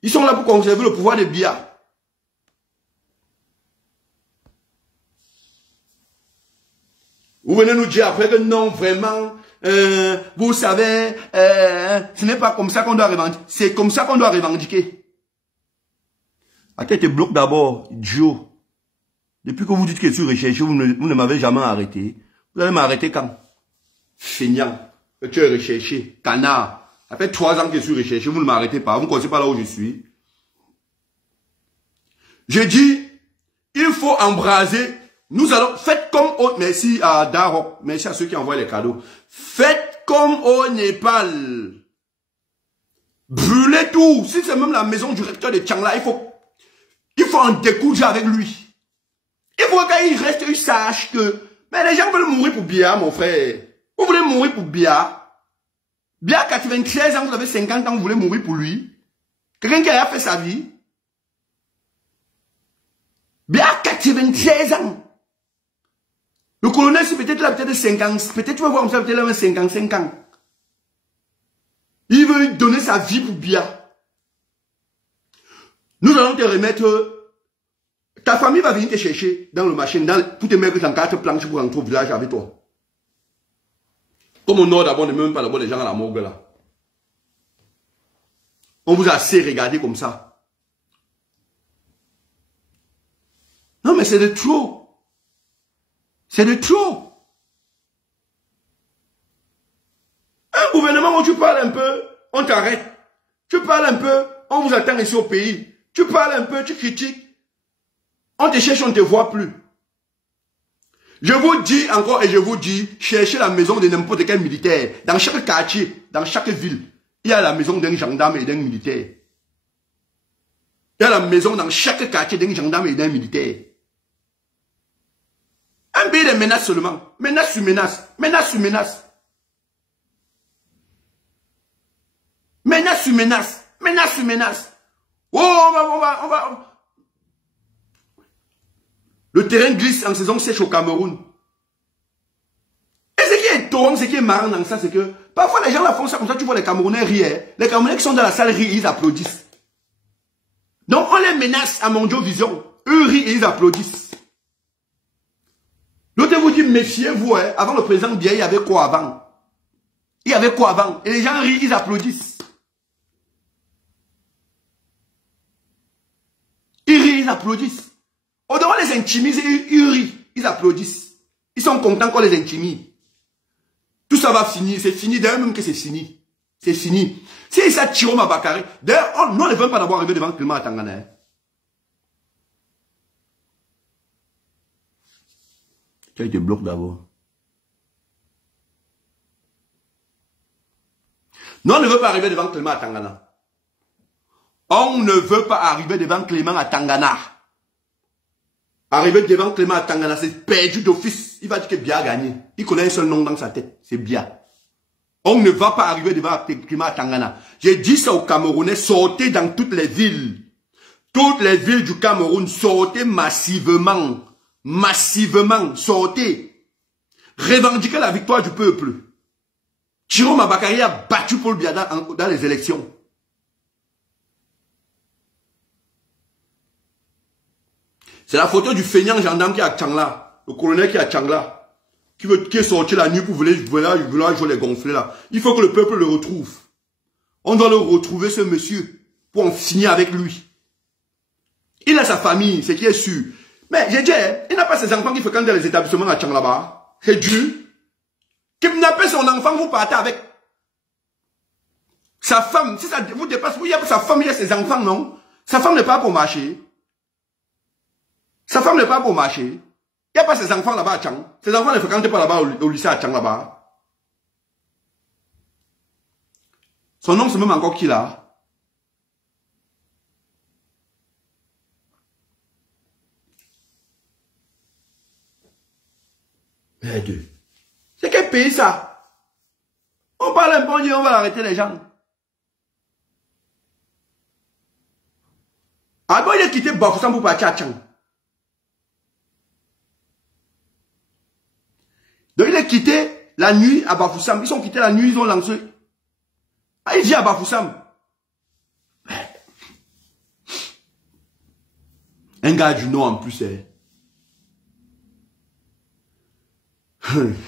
Ils sont là pour conserver le pouvoir de Biya. Vous venez nous dire après que non, vraiment, vous savez, ce n'est pas comme ça qu'on doit revendiquer. C'est comme ça qu'on doit revendiquer. Attends, te bloque d'abord, idiot. Depuis que vous dites que je suis recherché, vous ne m'avez jamais arrêté. Vous allez m'arrêter quand? Feignant, que tu es recherché, canard. Ça fait 3 ans que je suis recherché, vous ne m'arrêtez pas, vous ne connaissez pas là où je suis. Je dis, il faut embraser. Nous allons, faites comme au, merci à Darok, merci à ceux qui envoient les cadeaux. Faites comme au Népal. Brûlez tout. Si c'est même la maison du recteur de Tchangla, il faut en découdre avec lui. Il faut qu'il reste, il sache que, mais les gens veulent mourir pour Biya, mon frère. Vous voulez mourir pour Biya? Biya, 96 ans, vous avez 50 ans, vous voulez mourir pour lui? Quelqu'un qui a fait sa vie? Biya, 96 ans. Le colonel, c'est peut-être là, peut-être 50, peut-être tu vas voir comme ça, peut-être là, 55 ans. Il veut donner sa vie pour Biya. Nous allons te remettre... Ta famille va venir te chercher dans le machin, pour te mettre dans 4 planches pour rentrer au village avec toi. Comme au nord d'abord, on ne met même pas d'abord les gens à la morgue là. On vous a assez regardé comme ça. Non mais c'est de trop. C'est de trop. Un gouvernement où tu parles un peu, on t'arrête. Tu parles un peu, on vous attend ici au pays. Tu parles un peu, tu critiques. On te cherche, on ne te voit plus. Je vous dis encore et je vous dis, cherchez la maison de n'importe quel militaire. Dans chaque quartier, dans chaque ville, il y a la maison d'un gendarme et d'un militaire. Il y a la maison dans chaque quartier d'un gendarme et d'un militaire. Un pays de menaces seulement. Menace sur menace. Menace sur menace. Menace sur menace. Menace sur menace. Oh, on va. Le terrain glisse en saison sèche au Cameroun. Et ce qui est torrent, ce qui est marrant dans ça, c'est que parfois les gens la font ça comme ça, tu vois les Camerounais rire. Les Camerounais qui sont dans la salle rient, ils applaudissent. Donc on les menace à Mondio Vision. Eux rient et ils applaudissent. L'autre vous dit, méfiez-vous, hein. Avant le président Biya, il y avait quoi avant? Il y avait quoi avant? Et les gens rient, ils applaudissent. Ils rient, ils applaudissent. On doit les intimider, ils rient, ils applaudissent. Ils sont contents qu'on les intimide. Tout ça va finir, c'est fini, d'ailleurs même que c'est fini. C'est fini. Si ça tire ma Bakary, d'ailleurs, nous ne veut pas d'abord arriver devant Clément à Tangana. Hein. Tu te bloques d'abord. Nous on ne veut pas arriver devant Clément à Tangana. On ne veut pas arriver devant Clément à Tangana. Arriver devant Clément à Tangana, c'est perdu d'office. Il va dire que Biya a gagné. Il connaît un seul nom dans sa tête, c'est Biya. On ne va pas arriver devant Clément à Tangana. J'ai dit ça aux Camerounais, sortez dans toutes les villes. Toutes les villes du Cameroun, sortez massivement. Massivement, sortez. Revendiquez la victoire du peuple. Jérôme Bakary a battu Paul Biya dans les élections. C'est la photo du feignant gendarme qui est à Tchangla. Le colonel qui est à Tchangla. Qui est sorti la nuit pour vouloir jouer les gonflés là. Il faut que le peuple le retrouve. On doit le retrouver ce monsieur. Pour en finir avec lui. Il a sa famille, c'est qui est sûr. Mais j'ai dit, il n'a pas ses enfants qui fréquentent dans les établissements à Tchangla là-bas. C'est dur. Kidnapper son enfant, vous partez avec. Sa femme, si ça vous dépasse, il y a sa femme, il y a ses enfants, non? Sa femme n'est pas pour marcher. Sa femme n'est pas pour marcher. Il n'y a pas ses enfants là-bas à Tchang. Ses enfants ne fréquentent pas là-bas au lycée à Tchang là-bas. Son nom c'est même encore qui là? Merde. C'est quel pays ça? On parle un peu, on dit on va arrêter les gens. Ah bon, il a quitté Bafoussam pour partir à Tchang. Donc il a quitté la nuit à Bafoussam. Ils ont quitté la nuit, ils ont lancé. Ah, il dit à Bafoussam. Un gars du Nord en plus.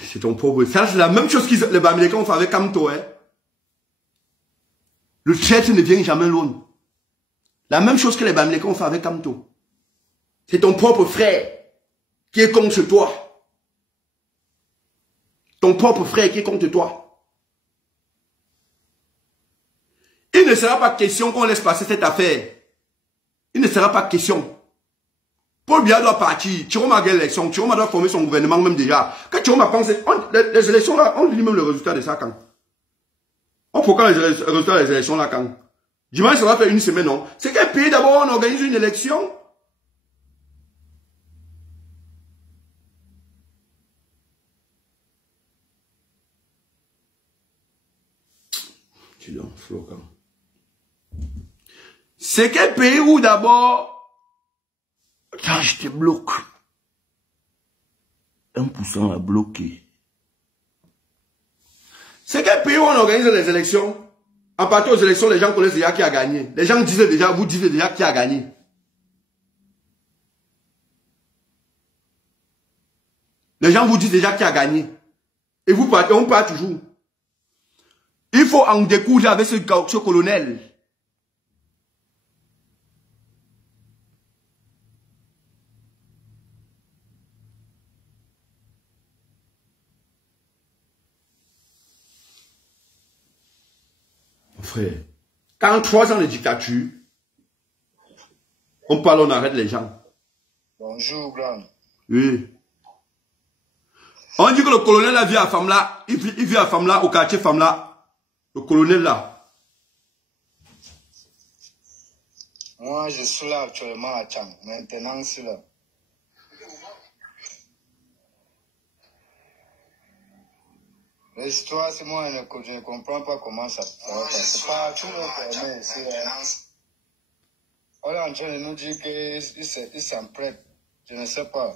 C'est ton pauvre. Ça, c'est la même chose que les Bamilekans ont fait avec Kamto. Hein. Le traître ne vient jamais loin. La même chose que les Bamilekans ont fait avec Kamto. C'est ton propre frère qui est contre toi. Ton propre frère qui est contre toi. Il ne sera pas question qu'on laisse passer cette affaire. Il ne sera pas question. Paul Biya doit partir. Chiroma a gagné l'élection. Chiroma doit former son gouvernement même déjà. Quand Chiroma pense, les élections là, on dit même le résultat de ça quand. On faut quand les résultats des élections là quand. Dimanche, ça va faire une semaine, non? C'est quel pays d'abord on organise une élection? C'est quel pays où d'abord... Attends, je te bloque. 1% a bloqué. C'est quel pays où on organise les élections? En partant aux élections, les gens connaissent déjà qui a gagné. Les gens disaient déjà, vous disiez déjà qui a gagné. Les gens vous disent déjà qui a gagné. Et vous partez, on part toujours. Il faut en découdre avec ce colonel. Mon frère, quand 3 ans de dictature, on parle, on arrête les gens. Bonjour, Blanc. Oui. On dit que le colonel a vu à Famla, il vit à Famla, au quartier Famla. Le colonel là. Moi, je suis là actuellement à Tchang. Maintenant, je suis là. L'histoire, c'est moi, je ne comprends pas comment ça va passer. C'est pas tout le monde permet ici. On est en train de nous dire qu'ils s'en prêtent. Je ne sais pas.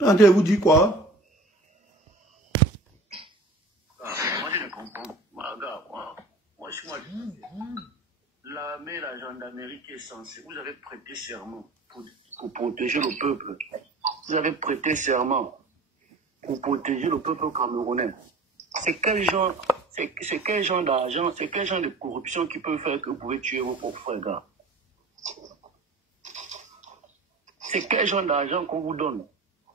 André, vous dites quoi? Moi, je ne comprends pas. Regarde, moi, je suis l'armée, la gendarmerie qui est censée. Vous avez prêté serment pour protéger le peuple. Vous avez prêté serment pour protéger le peuple camerounais. C'est quel genre d'argent, c'est quel genre de corruption qui peut faire que vous pouvez tuer vos propres frères, gars? C'est quel genre d'argent qu'on vous donne,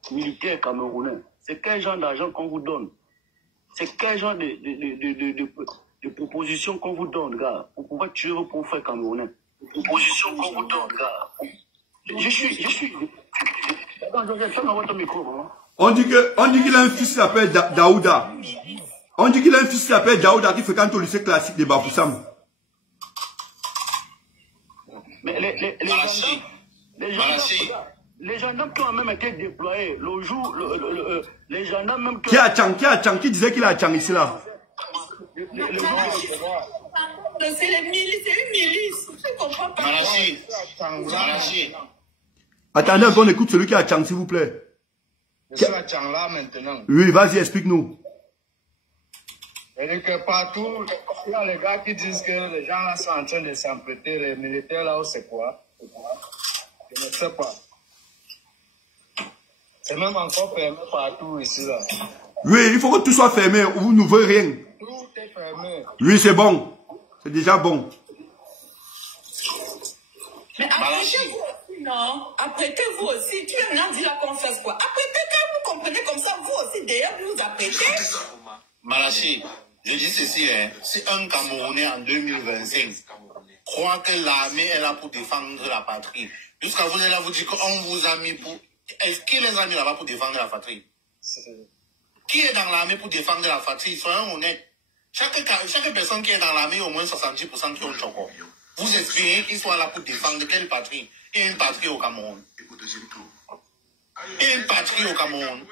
militaire camerounais? C'est quel genre d'argent qu'on vous donne? C'est quel genre de propositions qu'on vous donne, gars, pour pouvoir tuer vos propres frères camerounais? Propositions qu'on vous donne, gars. Je suis. Attends, votre micro, hein? On dit qu'il a un fils qui s'appelle Daouda. On dit qu'il a un fils qui s'appelle Daouda qui fréquente au lycée classique de Bafoussam. Mais les gendarmes qui ont même été déployés, le jour, les gendarmes même qui a Tchang, qui disait qu'il a Tchang ici là. C'est une milice. Je comprends pas. Attendez, on écoute celui qui a Tchang, s'il vous plaît. Je suis à Tchang là maintenant. Oui, vas-y, explique-nous. C'est-à-dire que partout, il y a les gars qui disent que les gens là sont en train de s'emprêter, les militaires là, c'est quoi? Je ne sais pas. C'est même encore fermé partout ici là. Oui, il faut que tout soit fermé, vous ne voyez rien. Tout est fermé. Oui, c'est bon. C'est déjà bon. Mais apprêtez-vous aussi, non? Apprêtez-vous aussi. Tu as dit la confiance quoi? Apprêtez quand vous comprenez comme ça, vous aussi, d'ailleurs, vous apprêtez. Malachi, je dis ceci, hein, si un Camerounais en 2025 croit que l'armée est là pour défendre la patrie, jusqu'à vous êtes là, vous dites qu'on vous a mis pour... Est-ce qu'il les a mis là-bas pour défendre la patrie? Qui est dans l'armée pour défendre la patrie? Soyons honnêtes. Chaque personne qui est dans l'armée, au moins 70% qui ont le choco. Vous espérez qu'ils soient là pour défendre quelle patrie? Et une patrie au Cameroun. Et une patrie au Cameroun.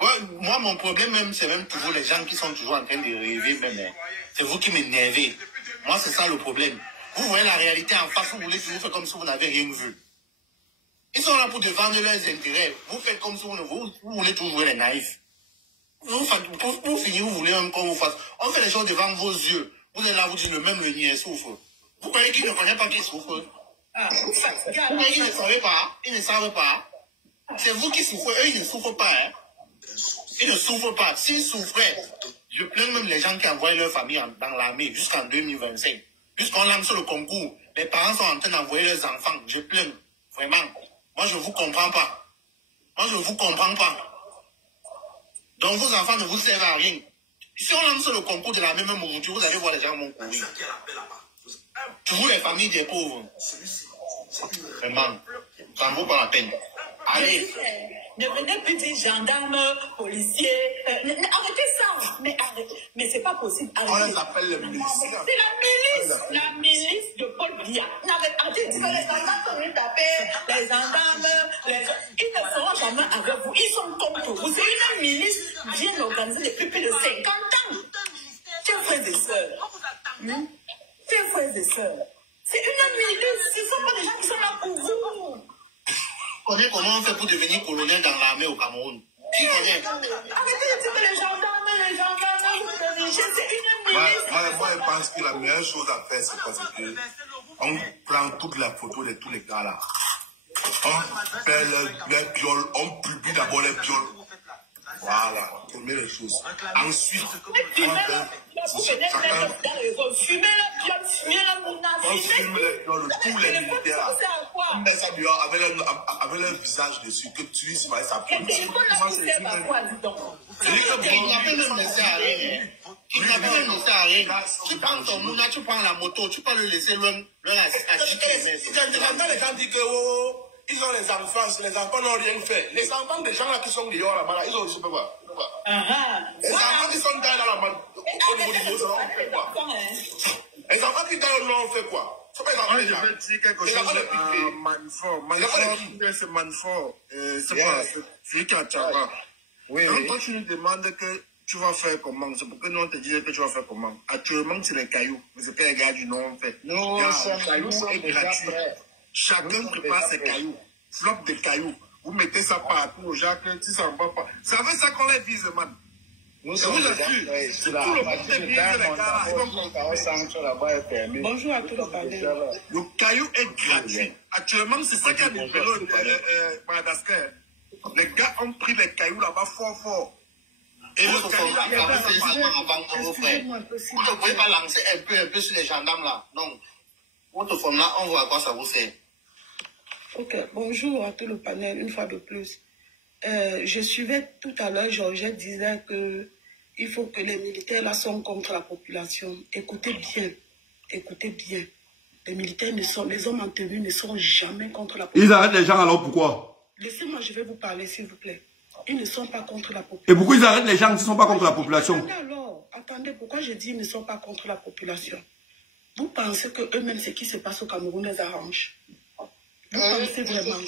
Ouais, moi, mon problème même, c'est même toujours les gens qui sont toujours en train de rêver même. Hein. C'est vous qui m'énervez. Moi, c'est ça le problème. Vous voyez la réalité en face, vous voulez toujours faire comme si vous n'avez rien vu. Ils sont là pour défendre leurs intérêts. Vous faites comme si vous voulez toujours jouer les naïfs. Pour finir, vous voulez même qu'on vous fasse. On fait les choses devant vos yeux. Vous êtes là, vous dites même le niais souffre. Vous croyez qu'ils ne connaissent pas qu'ils souffrent? Vous croyez qu'ils ne savent pas? Ils ne savent pas. C'est vous qui souffrez. Eux, ils ne souffrent pas. Hein? Ils ne souffrent pas. S'ils souffraient, je plains même les gens qui envoient leur famille dans l'armée jusqu'en 2025. Puisqu'on lance le concours, les parents sont en train d'envoyer leurs enfants. Je plains. Vraiment. Moi, je ne vous comprends pas. Moi, je ne vous comprends pas. Donc, vos enfants ne vous servent à rien. Si on lance le concours de l'armée même aujourd'hui, vous allez voir les gens vont courir. Toujours les familles des pauvres. Vraiment. Ça ne vaut pas la peine. Allez. Ne venez plus dire gendarme, policier. Arrêtez ça. Mais c'est pas possible. On les appelle les milices. C'est la milice de Paul Biya. Arrêtez de dire que les gendarmes sont venus taper, les gendarmes, ils ne seront jamais avec vous. Ils sont contre vous. C'est une milice bien organisée depuis plus de 50 ans. Chers frères et sœurs. Chers frères et sœurs. C'est une milice. Ce ne sont pas des gens qui sont là pour vous. Comment on fait pour devenir colonel dans l'armée au Cameroun? Arrêtez de dire que les gendarmes, vous dirigez, c'est une ministre. Moi, je pense que la meilleure chose à faire, c'est parce que on prend toute la photo de tous les gars là. On fait les viols, on publie d'abord les viols. Voilà, première les choses. Ensuite, on fume tous les militaires là. On met ça dehors avec leur visage dessus, que tu dis, ça ça prend. Il n'a pas même laissé à rien. Tu prends ton mouna, tu prends la moto, tu peux le laisser loin agiter. Les gens disent que ils ont les enfants n'ont rien fait. Les enfants des gens là qui sont dehors là-bas, ils ont je sais pas quoi. Les enfants qui sont dans la main, au niveau du dos, on fait quoi? Les enfants qui sont là, on fait quoi? Je veux dire quelque chose à Manfort. C'est Manfort. C'est quoi? C'est qui a Tchaba. Quand tu nous demandes que tu vas faire comment, c'est pour que nous on te dise que tu vas faire comment. Actuellement, c'est les cailloux. Mais c'est pas les gars du nom, en fait. Non, les cailloux est gratuit. Chacun prépare ses cailloux. Flop de cailloux. Vous mettez ça partout aux gens que si ça ne va pas. C'est avec ça qu'on les vise, man. Nous sommes déjà. C'est tout le monde qui vise les gars. Bonjour à tous les partenaires. Le caillou est gratuit. Actuellement, c'est ça qu'a dit Madagascar. Les gars ont pris les cailloux là-bas fort. Et le caillou là-bas. Vous ne pouvez pas lancer un peu sur les gendarmes là. Non. Votre forme là, on voit à quoi ça vous sert. Ok, bonjour à tout le panel, une fois de plus. Je suivais tout à l'heure, Georgette disait que il faut que les militaires là sont contre la population. Écoutez bien. Les militaires les hommes en tenue ne sont jamais contre la population. Ils arrêtent les gens alors pourquoi? Laissez-moi, je vais vous parler s'il vous plaît. Ils ne sont pas contre la population. Et pourquoi ils arrêtent les gens qui ne sont pas contre la population? Attendez, pourquoi je dis ils ne sont pas contre la population? Vous pensez que eux-mêmes, ce qui se passe au Cameroun les arrange? Vous pensez vraiment?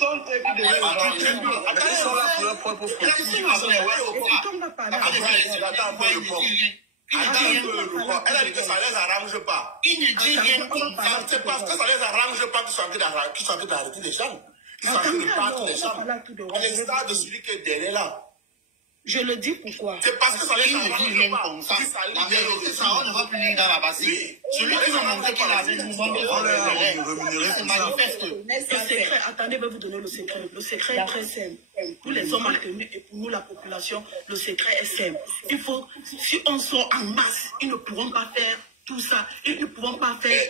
Elle a dit que ça ne les arrange pas. Il ne dit rien comme ça. C'est parce que ça ne les arrange pas qu'ils sont en train d'arrêter les gens. Ils sont en train de battre les gens. À l'instar de celui qui est derrière là. Je le dis pourquoi? C'est parce que ça les arrange pas. Comme ça. La vérité, ça, on ne va plus lire dans la bassine. Celui qui a montré qu'il avait une c'est manifeste. Le secret, attendez, je vais vous donner le secret. Le secret est très simple. Pour les hommes en tenue et pour nous, la population, le secret est simple. Il faut, si on sort en masse, ils ne pourront pas faire tout ça. Ils ne pourront pas faire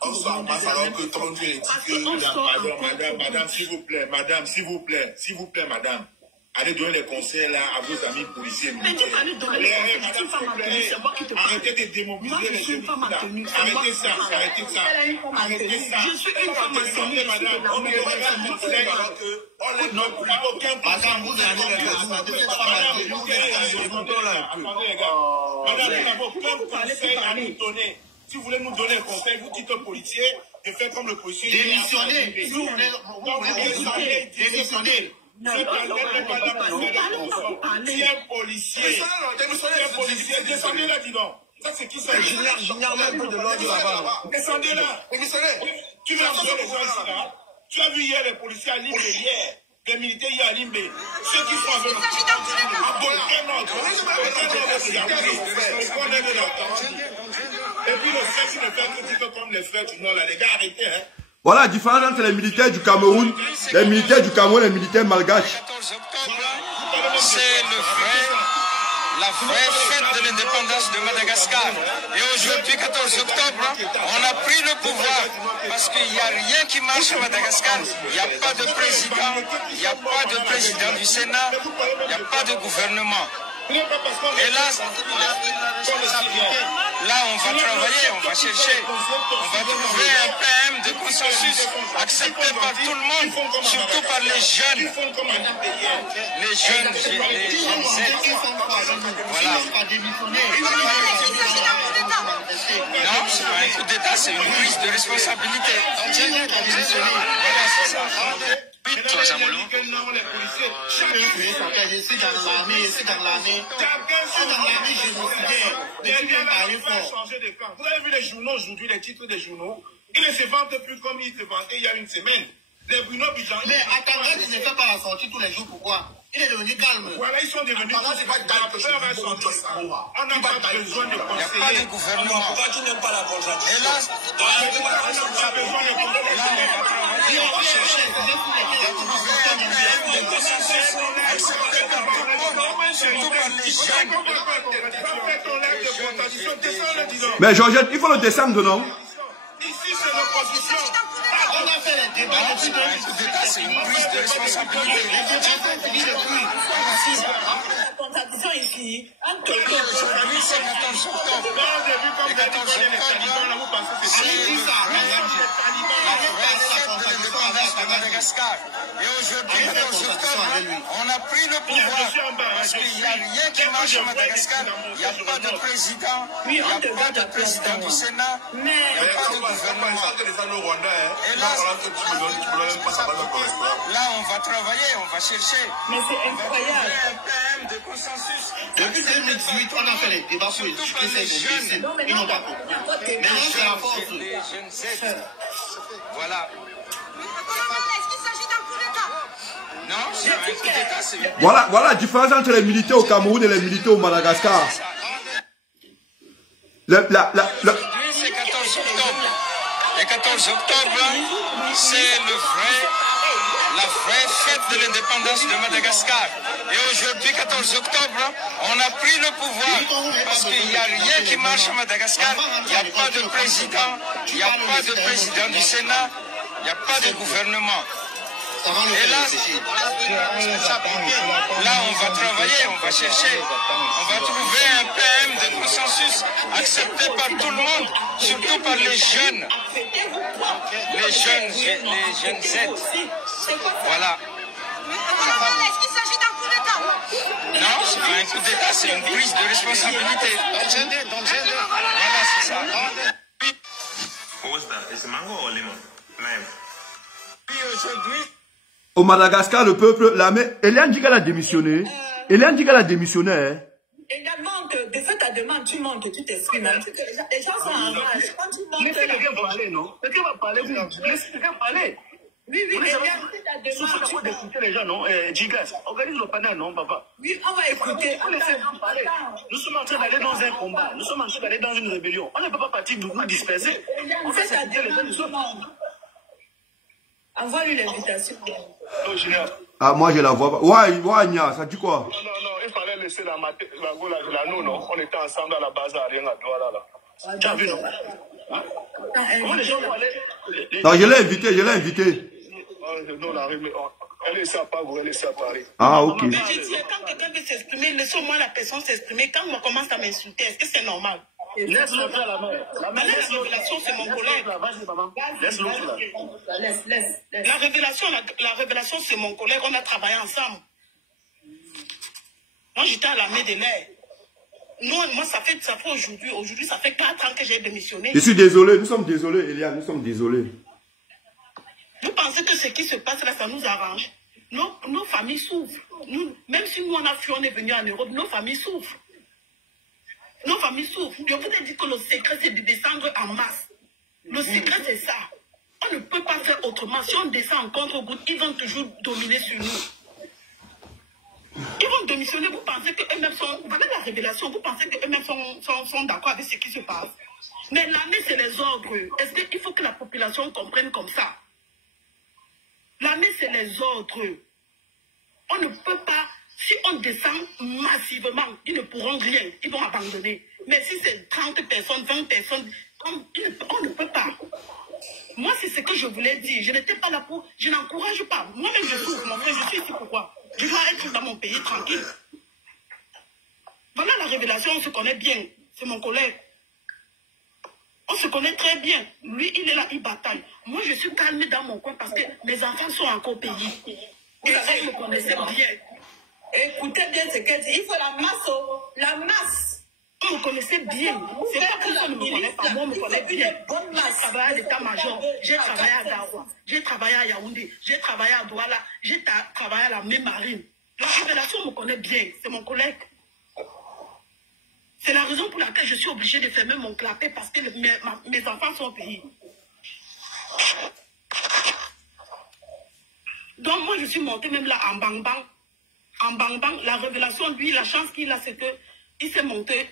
on sort en masse alors que ton Dieu est que madame, s'il vous plaît, madame. Allez donner des conseils là à vos amis policiers. Mais tu allez donner des conseils. Je suis une femme en tenue, c'est moi qui te parle. Arrêtez de démobiliser les jeunes. Arrêtez ça. Je suis une femme en tenue. Madame, on ne doit pas de conseils alors que on les donne plus aucun madame, vous allez madame, vous n'avez aucun conseil à nous donner. Si vous voulez nous donner un conseil, vous dites aux policiers de faire comme le policier. Démissionnez. Démissionnez. Si un policier, descendez là, dis donc. Ça, c'est qui ça? Descendez là. Tu vas voir les gens ici là. Tu as vu hier les policiers à Limbe hier. Les militaires hier à Limbe. Ceux qui sont avec et puis le fait, tu ne fais que comme les frères du Nord là. Les gars, arrêtez, hein. Voilà la différence entre les militaires du Cameroun, les militaires du Cameroun et les militaires malgaches. 14 octobre, c'est la vraie fête de l'indépendance de Madagascar. Et aujourd'hui, 14 octobre, on a pris le pouvoir parce qu'il n'y a rien qui marche à Madagascar. Il n'y a pas de président, il n'y a pas de président du Sénat, il n'y a pas de gouvernement. Et là, on va travailler, on va chercher, on va trouver un PM de consensus accepté par tout le monde, surtout par les jeunes. Les jeunes Z. Voilà. Non, c'est pas un coup d'État, c'est une prise de responsabilité. Voilà, c'est ça. Vous avez vu les journaux aujourd'hui, les titres des journaux? Ils ne se vantent plus comme ils se vantaient il y a une semaine. Les Bruno Bijan. Mais attendez, tu ne fais pas la sortie tous les jours, pourquoi? Il est devenu calme. Voilà, ils sont devenus. On n'a pas besoin de conseiller. Il n'y a pas de gouvernement. Pourquoi tu n'aimes pas la contradiction? Et là, On a besoin de conseiller. on va chercher de trouver un PM de consensus accepté par tout le monde, surtout par les jeunes. Mais Georgette, il faut le descendre, non? Ici, c'est l'opposition. On a fait les débats. Un coup d'État, c'est une prise de responsabilité. La contradiction ici, Aujourd'hui, c'est 14 octobre. Le 14 octobre, c'est la vraie fête de l'indépendance de Madagascar. Et aujourd'hui, 14 octobre, on a pris le pouvoir parce qu'il n'y a rien qui marche à Madagascar. Il n'y a pas de président, il n'y a pas de président du Sénat, il n'y a pas de gouvernement. Et là, on va travailler, on va chercher. mais c'est incroyable. Un PM de consensus. Depuis 2018, on a fait les débats sur les jeunes. Ils n'ont pas compris. Mais c'est la force. Les jeunes Z. Voilà. Est-ce qu'il s'agit d'un coup d'État? Non, c'est un coup d'État, c'est une... Voilà la différence entre les militaires au Cameroun et les militaires au Madagascar. Aujourd'hui, c'est 14 octobre. Le 14 octobre, c'est la vraie fête de l'indépendance de Madagascar. Et aujourd'hui, 14 octobre, on a pris le pouvoir parce qu'il n'y a rien qui marche à Madagascar. Il n'y a pas de président, il n'y a pas de président du Sénat, il n'y a pas de gouvernement. Et là, on va travailler, on va chercher, on va trouver un PM de consensus accepté par tout le monde, surtout par les jeunes. Les jeunes Z. Voilà. Est-ce qu'il s'agit d'un coup d'État? Non, c'est pas un coup d'État, c'est une prise de responsabilité. Voilà, c'est ça. What was that? Is it mango or lemon? Lime. Puis aujourd'hui, Au Madagascar, le peuple, l'armée, Eliane dit qu'elle a démissionné. Eliane dit qu'elle a démissionné. Hein. Également, de fait ta demande, tu montes, tu t'exprimes. Les gens sont en rage. Quand tu montes, Laissez quelqu'un parler, non? Quelqu'un va parler, vous laissez quelqu'un parler. oui, Eliane, c'est ta Il faut demande. d'écouter les gens, non? Gigas, organise le panel, non, papa? Oui, on va écouter. Vous laissez les gens parler. Nous sommes en train d'aller dans un combat. Nous sommes en train d'aller dans une rébellion. On ne peut pas partir de nous disperser. On fait C'est ta s'écouter les gens, demande, nous tout le sommes. monde. Envoie-lui l'invitation. Oh, Junior. Ah, moi, je la vois pas. Ouais, Nia, ça dit quoi? Non, il fallait laisser la go, la nous, non? On était ensemble à la base à rien à Douala, là. Tu as vu, non? Comment les gens vont aller? Non, je l'ai invité. Non, elle est à Paris, elle est à Paris. Ah, ok. Mais je dis, quand quelqu'un veut s'exprimer, laissez au moins la personne s'exprimer. Quand on commence à m'insulter, est-ce que c'est normal? Laisse-le faire la main. La La révélation, c'est mon collègue. Vas-y, maman. Laisse-le faire. Laisse. La révélation, c'est mon collègue. On a travaillé ensemble. Moi, j'étais à l'armée de l'air. Non, moi, ça fait aujourd'hui. Aujourd'hui, ça fait 4 ans que j'ai démissionné. Je suis désolé, nous sommes désolés, Eliane, nous sommes désolés. Vous pensez que ce qui se passe là, ça nous arrange? Nos familles souffrent. Même si nous, on a fui, on est venu en Europe, nos familles souffrent. Nos familles souffrent. Je vous ai dit que le secret, c'est de descendre en masse. Le secret, c'est ça. On ne peut pas faire autrement. Si on descend en contre-goutte, ils vont toujours dominer sur nous. Ils vont démissionner. Vous pensez qu'eux-mêmes sont... Vous avez la révélation. Vous pensez qu'eux-mêmes sont d'accord avec ce qui se passe. Mais l'armée, c'est les ordres. Est-ce qu'il faut que la population comprenne comme ça? L'armée, c'est les ordres. On ne peut pas... Si on descend massivement, ils ne pourront rien. Ils vont abandonner. Mais si c'est 30 personnes, 20 personnes, on ne peut pas. Moi, c'est ce que je voulais dire. Je n'étais pas là pour... Je n'encourage pas. Moi-même, je souffre. Mon frère, je suis ici pourquoi? Je dois être dans mon pays tranquille. Voilà la révélation. On se connaît bien. C'est mon collègue. On se connaît très bien. Lui, il est là, il bataille. Moi, je suis calme dans mon coin parce que mes enfants sont encore au pays. Et ça, je me connaissais bien. Écoutez bien ce qu'elle dit. Il faut la masse. La masse. On me connaissait bien. C'est pas que ça ne me connaît pas. Moi, on me connaît bien. J'ai travaillé à l'état-major. J'ai travaillé à Garoua. J'ai travaillé à Yaoundé. J'ai travaillé à Douala. J'ai travaillé à la même marine. La révélation me connaît bien. C'est mon collègue. C'est la raison pour laquelle je suis obligée de fermer mon clapet parce que mes enfants sont au pays. Donc moi je suis montée même là en bang-bang. En bang, la révélation, lui, la chance qu'il a, c'est qu'il s'est montré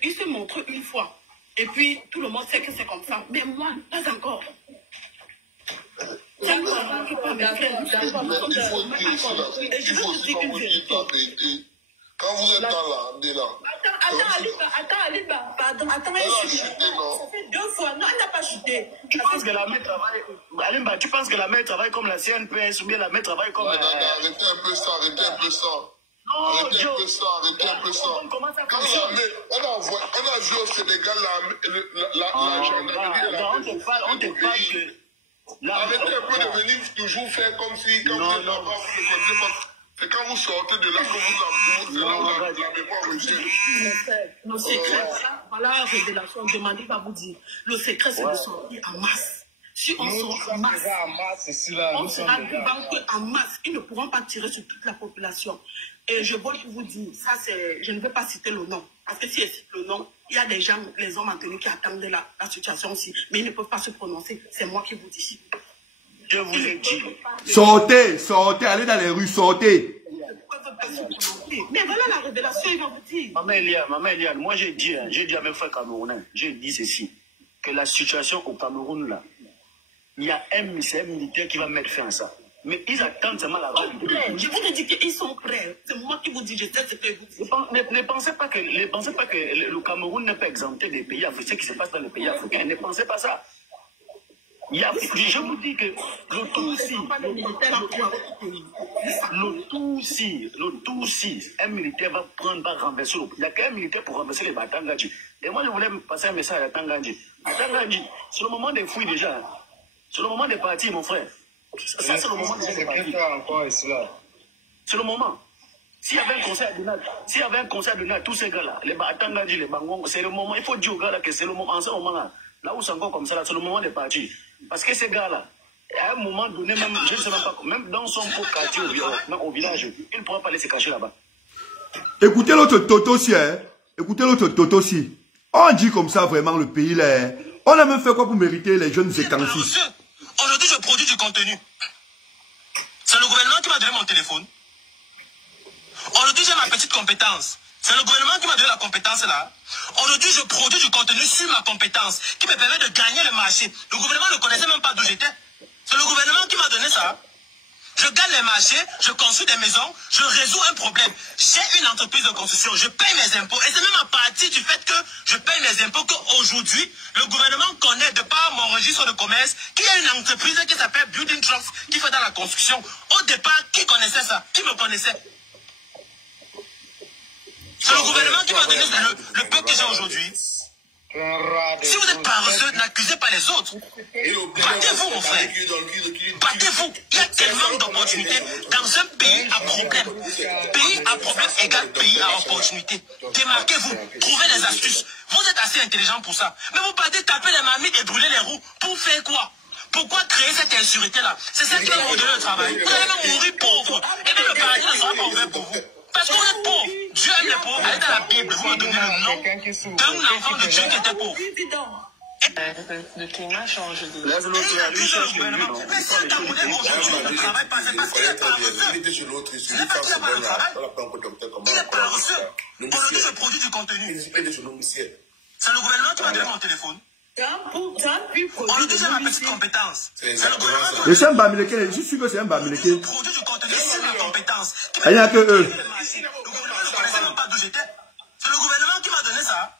une fois. Et puis, tout le monde sait que c'est comme ça. Mais moi, pas encore. Ça ne m'arrange pas, mes frères. Et je veux te dire une vérité. Quand vous êtes dans là, Attends, Aliba, pardon, attends, ça fait 2 fois. Non, elle n'a pas chuté. Tu penses que la mère travaille, Alimba, tu penses que la mère travaille comme la CNPS ou bien la mère travaille comme... Arrêtez un peu ça. Non, arrêtez un peu ça. Quand on a joué au Sénégal, la gendarmerie... On te parle que... Arrêtez un peu de venir toujours faire comme si... C'est quand vous sortez de là que vous la mémoire revient. Nos secrets, voilà la révélation. Demandez pas vous dire. Le secret, c'est de sortir en masse. Si on sort en masse, on sera devant en masse. Ils ne pourront pas tirer sur toute la population. Et je veux vous dire, ça c'est, je ne veux pas citer le nom. Parce que si je cite le nom, il y a des gens, les hommes maintenus qui attendent la situation aussi. Mais ils ne peuvent pas se prononcer. C'est moi qui vous dis. Je vous ai dit. Sortez, allez dans les rues, sortez. Mais voilà la révélation, il va vous dire. Maman Eliane, moi j'ai dit à mes frères camerounais, j'ai dit ceci, que la situation au Cameroun là, il y a un militaire qui va mettre fin à ça. Mais ils attendent seulement la règle. Je vous ai dit qu'ils sont prêts. C'est moi qui vous dis, je sais ce que vous dites. Ne pensez pas que le Cameroun n'est pas exempté des pays africains, ce qui se passe dans les pays africains. Ne pensez pas ça. Je vous dis que le tout si un militaire va renverser il n'y a qu'un militaire pour renverser les Batangandji. Et moi je voulais passer un message à Tangandji. C'est le moment des fouilles déjà. C'est le moment des partis, mon frère. Ça, c'est le moment des partis. C'est le moment. S'il y avait un conseil à donner à tous ces gars-là, les Batangandji, les Bangong, c'est le moment. Il faut dire aux gars-là que c'est le moment. En ce moment-là, là où c'est encore comme ça, c'est le moment des partis. Parce que ces gars-là, à un moment donné, même, je ne sais même pas, même dans son propre quartier au village, il ne pourra pas aller se cacher là-bas. Écoutez l'autre Toto aussi, hein. Écoutez l'autre Toto aussi. On dit comme ça vraiment le pays là. On a même fait quoi pour mériter les jeunes séquencistes? Aujourd'hui, je produis du contenu. C'est le gouvernement qui m'a donné mon téléphone. Aujourd'hui, j'ai ma petite compétence. C'est le gouvernement qui m'a donné la compétence là. Aujourd'hui, je produis du contenu sur ma compétence qui me permet de gagner le marché. Le gouvernement ne connaissait même pas d'où j'étais. C'est le gouvernement qui m'a donné ça. Je gagne les marchés, je construis des maisons, je résous un problème. J'ai une entreprise de construction, je paye mes impôts. Et c'est même à partir du fait que je paye mes impôts qu'aujourd'hui, le gouvernement connaît de par mon registre de commerce qu'il y a une entreprise qui s'appelle Building Trust qui fait dans la construction. Au départ, qui connaissait ça? Qui me connaissait? C'est le gouvernement qui m'a donné le peu que j'ai aujourd'hui. Si vous êtes paresseux, n'accusez pas les autres. Battez-vous, mon frère. Battez-vous. Il y a tellement d'opportunités dans un pays à problème. Pays à problème égale pays à opportunité. Démarquez-vous. Trouvez des astuces. Vous êtes assez intelligent pour ça. Mais vous partez taper les mamies et brûler les roues. Pour faire quoi? Pourquoi créer cette insécurité-là? C'est ça qui va vous donner le travail. Vous allez même mourir pauvre. Et même le paradis ne sera pas ouvert pour vous. Parce que vous êtes pauvre. Dieu aime les pauvres. Allez dans la Bible, vous me donnez le nom d'un enfant de Dieu qui était pauvre. Le climat change de... Mais si un Camerounais aujourd'hui ne travaille pas, c'est parce qu'il est paresseux. Ce n'est pas qu'il n'a pas de travail. Il est paresseux. Aujourd'hui, je produis du contenu. C'est le gouvernement qui m'a donné mon téléphone. Aujourd'hui, j'ai ma petite compétence. C'est le gouvernement qui m'a donné. C'est un Bamileke, je suis sûr que c'est un Bamileke. Je produis du contenu sur ma compétence. Il n'y a que eux. Le gouvernement ne connaissait même pas d'où j'étais. C'est le gouvernement qui m'a donné ça.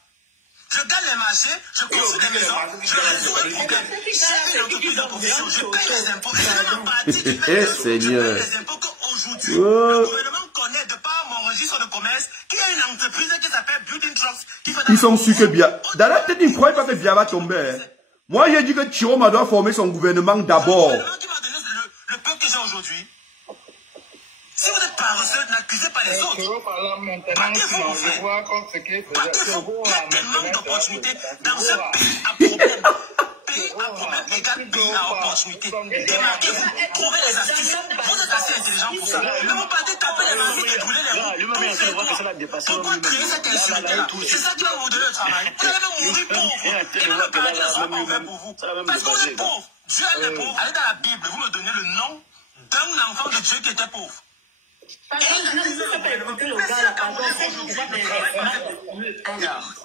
Je gagne les marchés, je construis des maisons, je résous un problème. J'ai une entreprise de construction, je paye les impôts. Et c'est même à partir du fait que je paye les impôts qu'aujourd'hui, le gouvernement connaît de par mon registre de commerce qu'il y a une entreprise qui s'appelle Building Trust qui fait... Ils sont sûrs que Bia... Dans la tête, ils ne croient pas que Bia va tomber. Moi, j'ai dit que Chiroma doit former son gouvernement d'abord. C'est le gouvernement qui m'a donné le peu que j'ai aujourd'hui. Si vous êtes paresseux, n'accusez pas les autres. Battez-vous, mon frère. Battez-vous. Il y a tellement d'opportunités dans un pays à problème. Pays à problème égale pays à opportunité. Démarquez-vous. Trouvez les astuces. Vous êtes assez intelligent pour ça. Ne vous partez taper les mamies et brûler les roues. Pourquoi créer cette insécurité-là? C'est ça qui va vous donner le travail. Vous allez même mourir pauvre. Et même le paradis ne sera pas ouvert pour vous. Parce que vous êtes pauvre. Dieu aime les pauvres. Allez dans la Bible, vous me donnez le nom d'un enfant de Dieu qui était pauvre.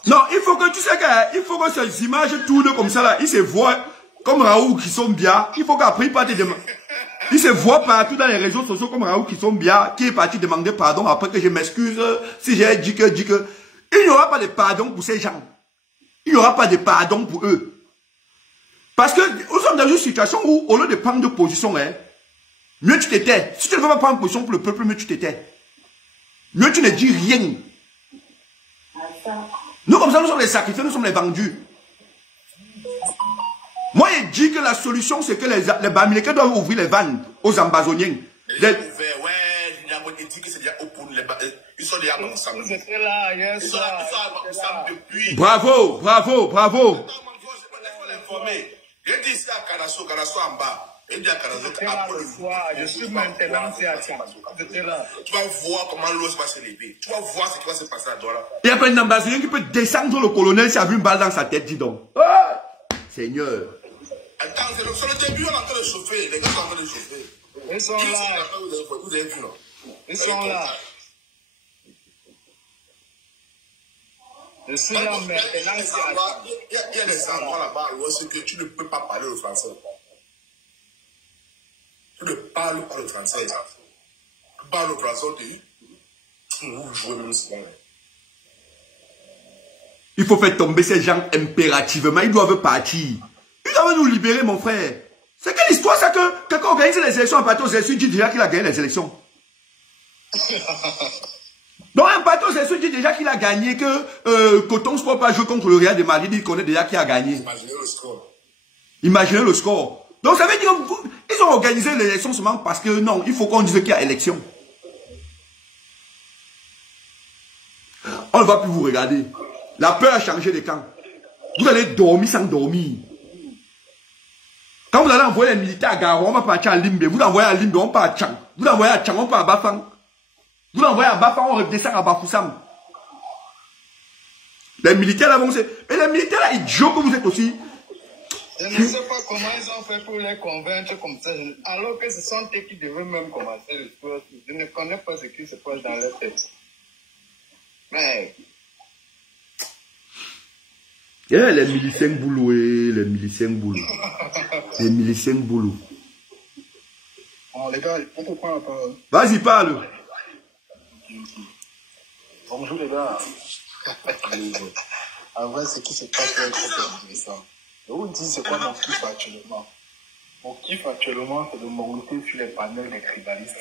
Non, il faut que tu sais que ces images tournent comme ça là. Ils se voient comme Raoult qui sont bien. Il faut qu'après il parte demander. Il se voit partout dans les réseaux sociaux comme Raoult qui sont bien, qui est parti demander pardon après que je m'excuse si j'ai dit que. Il n'y aura pas de pardon pour ces gens. Il n'y aura pas de pardon pour eux. Parce que nous sommes dans une situation où, au lieu de prendre de position, mieux tu t'étais. Si tu ne veux pas prendre position pour le peuple, mieux tu t'étais. Mieux tu ne dis rien. Nous, comme ça, nous sommes les sacrifiés, nous sommes les vendus. Moi, je dis que la solution, c'est que les Bamilekés doivent ouvrir les vannes aux Ambazoniens. Ils sont déjà ensemble. Ils sont ensemble depuis. Bravo, bravo, bravo. Je dis ça à Karasso en bas. Je dis à Karasso je suis maintenant à Tiens. Tu vas voir comment l'eau va se lever. Tu vas voir ce qui va se passer à Douala. Il n'y a pas un ambassadeur qui peut descendre le colonel s'il a vu une balle dans sa tête, dis donc. Oh, Seigneur. Attends, c'est le début, on est en train de chauffer. Les gars sont en train de chauffer. Ils sont là. Vous avez vu, non? Ils sont là. Je suis là maintenant. Il y a des endroits là-bas où c'est que tu ne peux pas parler le français. Tu ne parles pas le français. Tu parles le français, vous jouez même souvent. Il faut faire tomber ces gens impérativement. Ils doivent partir. Ils doivent nous libérer, mon frère. C'est quelle histoire, ça, que quelqu'un organise les élections à partir aux élections, dit déjà qu'il a gagné les élections. Donc, un parti aux élections dit déjà qu'il a gagné, que Coton Sport pas jouer contre le Real de Madrid, il connaît déjà qui a gagné. Imaginez le score. Imaginez le score. Donc, ça veut dire qu'ils ont organisé l'élection seulement parce que non, il faut qu'on dise qu'il y a élection. On ne va plus vous regarder. La peur a changé de camp. Vous allez dormir sans dormir. Quand vous allez envoyer les militaires à Garo, on va partir à Limbe. Vous l'envoyez à Limbe, on part à Tchang. Vous l'envoyez à Tchang, on part à Bafang. Vous l'envoyez à Bafang, on redescend à Bafoussam. Les militaires là vont se... Et les militaires là, idiots que vous êtes aussi. Je ne sais pas comment ils ont fait pour les convaincre comme ça. Alors que ce sont eux qui devaient même commencer le sport. Je ne connais pas ce qui se passe dans leur tête. Mais... Yeah, les miliciens boulot, les miliciens boulot. Les miliciens boulot. Oh, les gars, on peut prendre la parole. Vas-y, parle. Bonjour les gars. En vrai, ce qui se passe est très intéressant. Je vous dis, c'est quoi mon kiff actuellement? Mon kiff actuellement, c'est de monter sur les panels des tribalistes.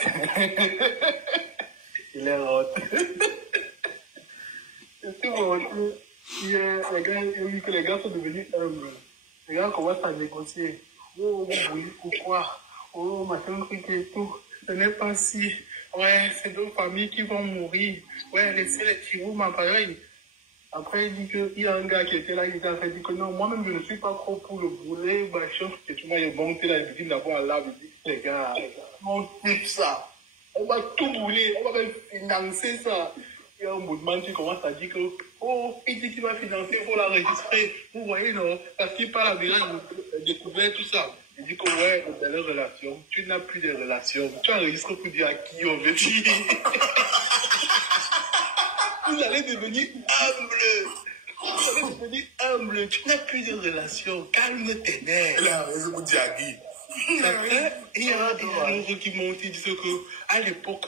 Il est hot. C'est tout monté. Hier, les gars, j'ai vu que les gars sont devenus humbles. Les gars commencent à négocier. Oh, oui, pourquoi? Oh, machin, truc et tout. Ce n'est pas si. Ouais, c'est deux familles qui vont mourir. Ouais, laissez les tirous, ma pareil. Après, il dit qu'il y a un gars qui était là, il était en train de dire que non, moi-même, je ne suis pas trop pour le brûler, machin, que tout le monde est monté là, il dit d'abord là, il dit, les gars, on coupe ça. On va tout brûler, on va même financer ça. Il y a un mouvement qui commence à dire que, oh, il dit qu'il va financer, il faut l'enregistrer. Vous voyez, non? Parce qu'il parle déjà de découvrir tout ça. Il dit que, ouais, dans les relations, tu n'as plus de relations. Tu enregistres pour dire à qui on veut dire. Vous allez devenir humble. Vous allez devenir humble. Tu n'as plus de relations. Calme tes nerfs. Là, je vous dis à Guy. Après, il y a des gens qui m'ont dit que, à l'époque,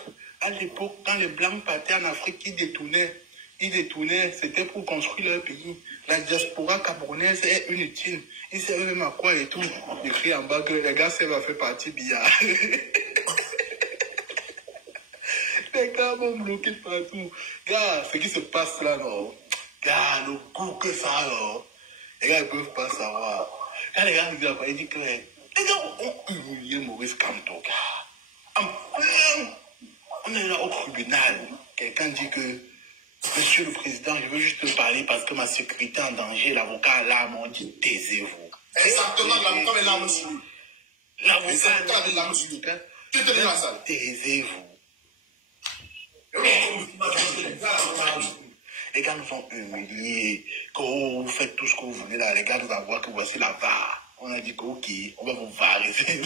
quand les Blancs partaient en Afrique, ils détournaient, c'était pour construire leur pays. La diaspora camerounaise est inutile. Ils savent même à quoi et tout. J'écris en bas que les gars, ça va faire partie billard. Les gars vont bloquer partout. Gars, ce qui se passe là, non. Gars, le coup que ça, non. Les gars ne peuvent pas savoir. Quand les gars me disent quoi, ils disent que les gars ont humilié Maurice Kamto, gars. On est là au tribunal. Quelqu'un dit que, Monsieur le Président, je veux juste te parler parce que ma sécurité est en danger. L'avocat là m'a dit, taisez-vous. Exactement, l'avocat avait l'arme sur lui. L'avocat avait l'arme sur lui. Tu étais dans la salle. Taisez-vous. Les gars nous ont humiliés. Quand vous faites tout ce que vous voulez là, les gars nous envoient que voici la VAR. On a dit que ok, on va vous variser.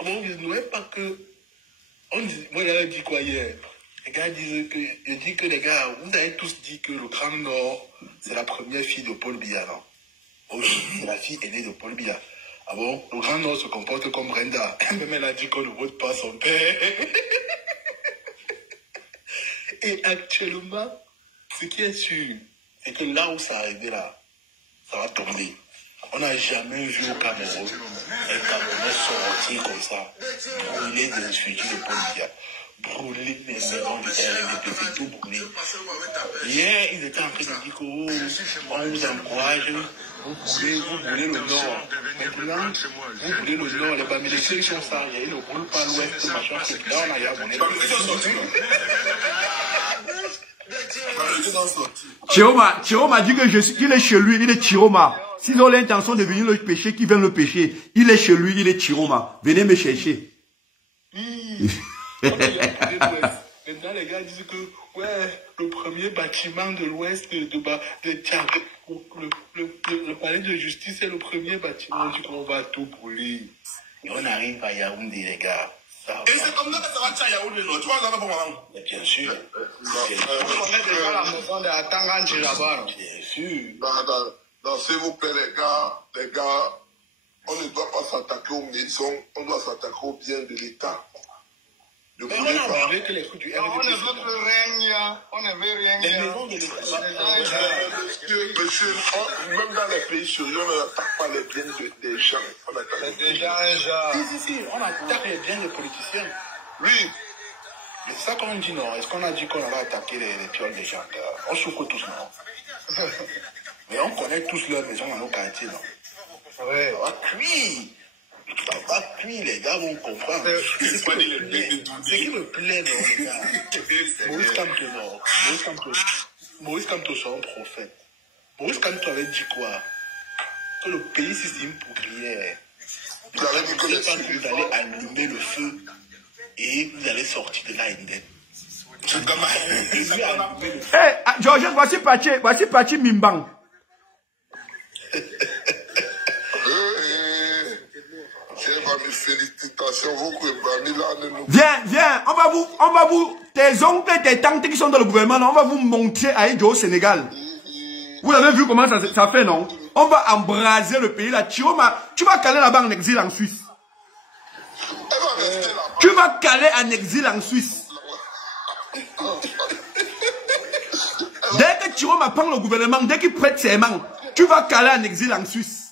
On va vous ne pas que... Moi, j'avais dit quoi hier? Les gars disent que... Je dis que les gars, vous avez tous dit que le Grand Nord, c'est la première fille de Paul Biya, non? Oui, c'est la fille aînée de Paul Biya. Ah bon? Le Grand Nord se comporte comme Brenda. Même elle a dit qu'on ne vote pas son père. Et actuellement, ce qui est sûr, c'est que là où ça arrive là, ça va tomber. On n'a jamais vu au Cameroun un Camerounais sortir comme ça, brûler des réfugiés de Paul Biya, brûler les maisons du RNDP, tout brûler. Hier, ils étaient en train de dire qu'on vous encourage, vous brûlez le Nord. Maintenant, vous brûlez le Nord, les Bamileke sont ça, ils ne brûlent pas l'Ouest, machin, c'est là on a yabonné. Chiroma dit qu'il est chez lui, il est Chiroma. S'ils ont l'intention de venir le pêcher, qu'ils viennent le pêcher. Il est chez lui, il est Chiroma. Venez me chercher. Maintenant, les gars disent que, ouais, le premier bâtiment de l'Ouest de Tchad, le palais de justice est le premier bâtiment. On dit qu'on va tout brûler. Et on arrive à Yaoundé, les gars. Et c'est comme ça que ça va à Yaoundé, non? Tu vois, ça va pour moi? Bien sûr. On est déjà la maison de Tanganji là-bas. Bien sûr. Non, s'il vous plaît, les gars, on ne doit pas s'attaquer aux maisons, on doit s'attaquer au bien de l'État. Mais on a parlé que les coups du RDP. On ne veut plus rien, on ne veut rien. Les maisons de l'État. Monsieur, même dans les pays sérieux, on n'attaque pas les biens des gens. C'est déjà un genre. Si, on attaque les biens des politiciens. Oui. Mais c'est ça qu'on dit, non? Est-ce qu'on a dit qu'on allait attaquer les pioles des gens? On souffre tous, non? Mais on connaît tous leurs maisons dans nos quartiers, non? Ouais. On va cuire. Ça va cuire, les gars vont comprendre. C'est qui me plaît, non, les gars? Maurice Kamto, non. Maurice Kamto, c'est un prophète. Maurice Kamto avait dit quoi? Que le pays, si c'est une poudrière, vous allez allumer le feu et vous allez sortir de là indemne. Hey, Georges, voici Pachi Mimbang. Viens, on va vous, tes oncles et tes tantes qui sont dans le gouvernement, on va vous montrer à Edjo au Sénégal. Vous avez vu comment ça fait, non? On va embraser le pays là. Chiroma, tu vas caler là-bas en exil en Suisse. Tu vas caler en exil en Suisse. Dès que Chiroma prend le gouvernement, dès qu'il prête ses mains, tu vas caler en exil en Suisse.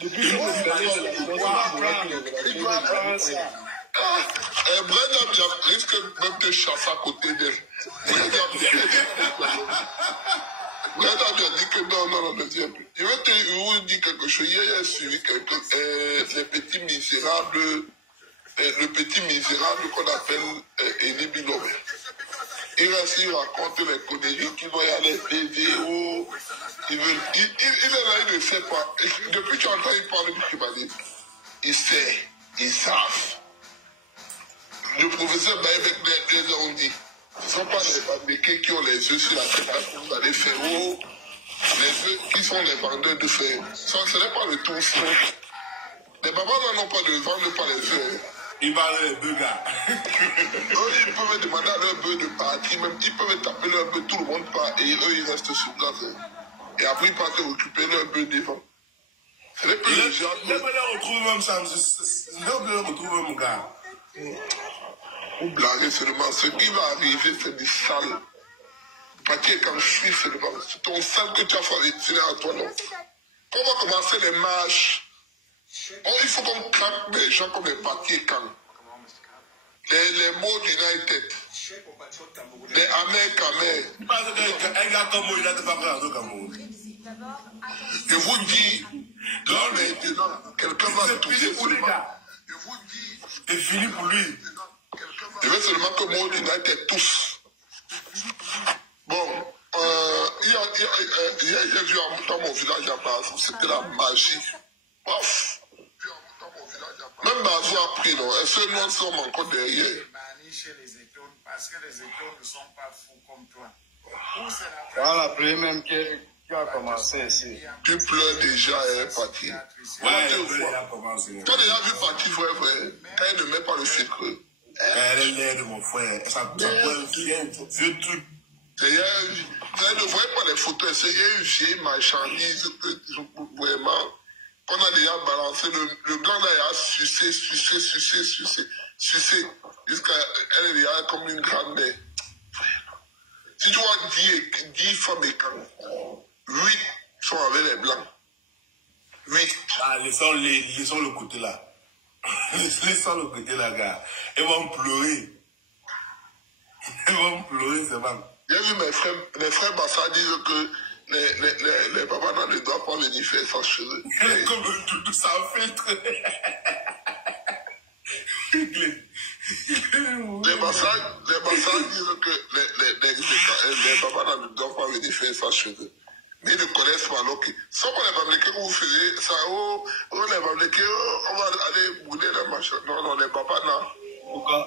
Depuis Brenda risque même de chasser à côté d'elle. Brenda lui a dit que non, ne viens plus. Je vais te dire quelque chose. Hier, il a suivi les petits misérables, le petit misérable qu'on appelle Elie Bilobé. Il raconte les conneries qu'il va y aller vidéos. Il est là, il ne sait pas. Et depuis que tu entends, il parle du tribalisme. Il sait, ils savent. Le professeur Baïbek les ont dit. Ce ne sont pas les Bamileke qui ont les yeux sur la tête à vous allez faire haut. Les yeux qui sont les vendeurs de fer. Ce n'est pas le tout. Les babas n'en ont pas de vendre pas les yeux. Ils parlent les deux gars. Ils peuvent demander à leur bœuf de partir, même ils peuvent taper leur bœuf, tout le monde part et eux ils restent sur place. Et après ils partent occuper leur bœuf devant. C'est les plus légers. Les bœufs retrouvent même ça. Les bœufs retrouvent même gars. Vous blaguez seulement. Ce qui va arriver, c'est du sale. Papier comme Suisse seulement. C'est ton sale que tu as fait retirer à toi, non? On va commencer les marches. Il faut qu'on craque des gens comme les papiers Kang. Les mots United. Les Amers. Un gars comme moi, il a pas pris au Cameroun. Je vous dis, là maintenant, quelqu'un va toucher seulement. Je vous dis, c'est fini pour lui. Je veux seulement que moi United tous. Bon, j'ai vu dans mon village à Bazou, c'était la magie. Ouf. Même Bazou a pris, non? Est-ce que nous sommes encore derrière? Parce que les étoiles ne sont pas fous comme toi. Voilà, même que qui a commencé ici. Tu pleures déjà, Paty. Ouais, il a commencé. Tu as déjà vu Paty, vrai, quand elle ne met pas le sucre. Elle est laide, mon frère. Ça vieux truc. Elle ne voyait pas les photos. C'est une vieille marchandise que vraiment, qu'on a déjà balancé. Le blanc là, il a sucé. Jusqu'à elle est déjà comme une grand-mère. Si tu vois 10 femmes et quand 8 sont avec les blancs. 8. Ah, laissons le côté là. Laissons le côté là, gars. Ils vont pleurer. Ils vont pleurer, c'est bon. J'ai vu mes frères Bassa dire que les papas ne doivent pas venir faire ça chez eux. Comme tout ça filtre. Les Bassa disent que les papas ne doivent pas venir faire ça chez eux. Mais ils ne connaissent pas l'ok. Sans pour les Bamlékés, vous faisiez ça, les Bamlékés, on va aller bouler les machins. Non, les papas, non.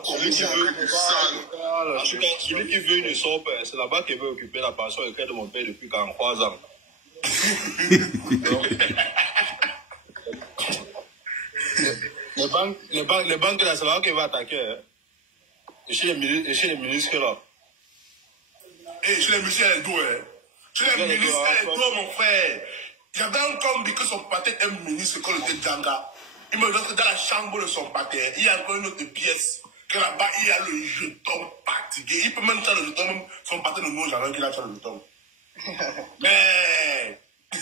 Celui qui veut ne sort pas. C'est là-bas qu'il veut occuper la pension et de mon père depuis 43 ans. Les banques là, c'est là qu'il va attaquer. Hein. Et chez les ministres là. Et chez les ministres, elle est douée. Chez les ministres, elle est douée, mon frère. Il y avait un combi que son pâté est ministre, quand il était Djanga. Il me dit que dans la chambre de son pâté, il y a encore une autre pièce. Que là-bas, il y a le jeton fatigué. Il peut même faire le jeton, même son pâté ne nous jamais qu'il a fait le jeton. Mais. Il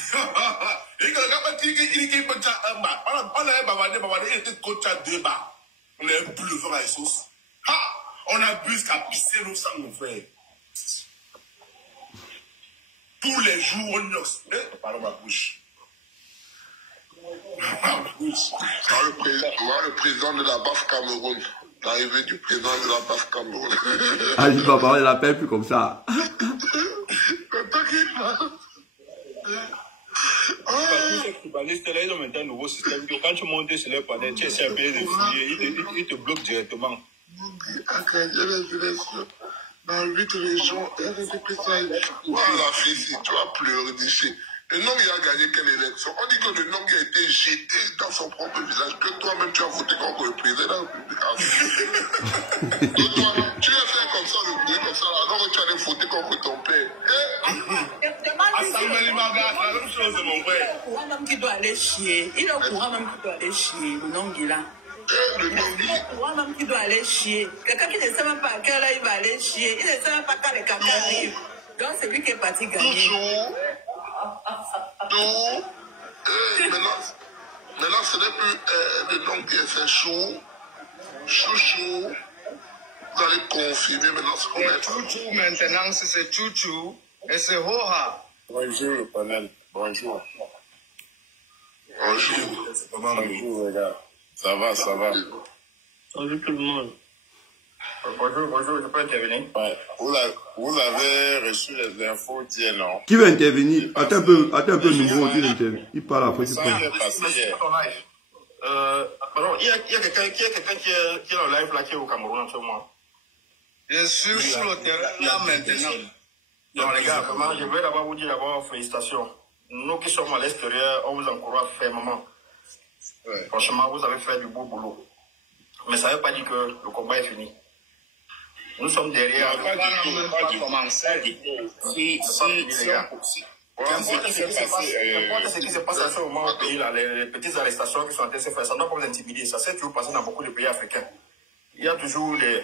était coach à 2 bas. On est plus le vent à la sauce. On a bu jusqu'à pisser nos sangs, mon frère. Tous les jours, on noxe. Pardon, ma bouche. Le président de la BAF Cameroun. L'arrivée du président de la BAF Cameroun. Ah, dis papa, on ne l'appelle plus comme ça. Tous ces cubanistes là, ils ont maintenant un nouveau système que quand tu montes sur les panels, tu essaies de payer des fouillers, ils te bloquent directement. Dans 8 régions, la fille, tu vas pleurer d'ici. Le Nong a gagné quelle élection? On dit que le Nong a été jeté dans son propre village, que toi-même tu as voté contre le président de la République. Donc toi, tu as fait comme ça, le président comme ça, alors que tu allais voter contre ton père. La même chose, mon frère. Il est au courant même qu'il doit aller chier. Il est au courant même qu'il doit aller chier, le Nong là. Il est au courant même qu'il doit aller chier. Quelqu'un qui ne sait même pas à quelle heure il va aller chier. Il ne sait même pas quand les caca arrivent. Donc c'est lui qui est parti gagner. Maintenant, ce n'est plus le nom qui est fait chou. Chouchou. Vous allez confirmer maintenant ce qu'on est. Chouchou, maintenant, c'est chouchou. Et c'est hoha. Bonjour, le panel. Bonjour. Bonjour, les gars. Ça va. Salut tout le monde. Bonjour, je peux intervenir? Ouais. Vous avez reçu les infos d'hier, non? Qui veut intervenir? Attends un peu nouveau, il parle après. Ça est passé hier. Pardon, il y a quelqu'un qui est en live là, qui est au Cameroun actuellement. Je suis sur le terrain là maintenant. Donc les gars, vraiment, je vais d'abord vous dire félicitations. Nous qui sommes à l'extérieur, on vous encourage fermement. Ouais. Franchement, vous avez fait du beau boulot. Mais ça ne veut pas dire que le combat est fini. Nous sommes derrière. On va pas commencer. Qu'importe ce qui se passe à ce moment au pays, là, les petites arrestations qui sont en train de se faire, ça ne doit pas vous intimider. Ça s'est toujours passé dans beaucoup de pays africains. Il y a toujours eu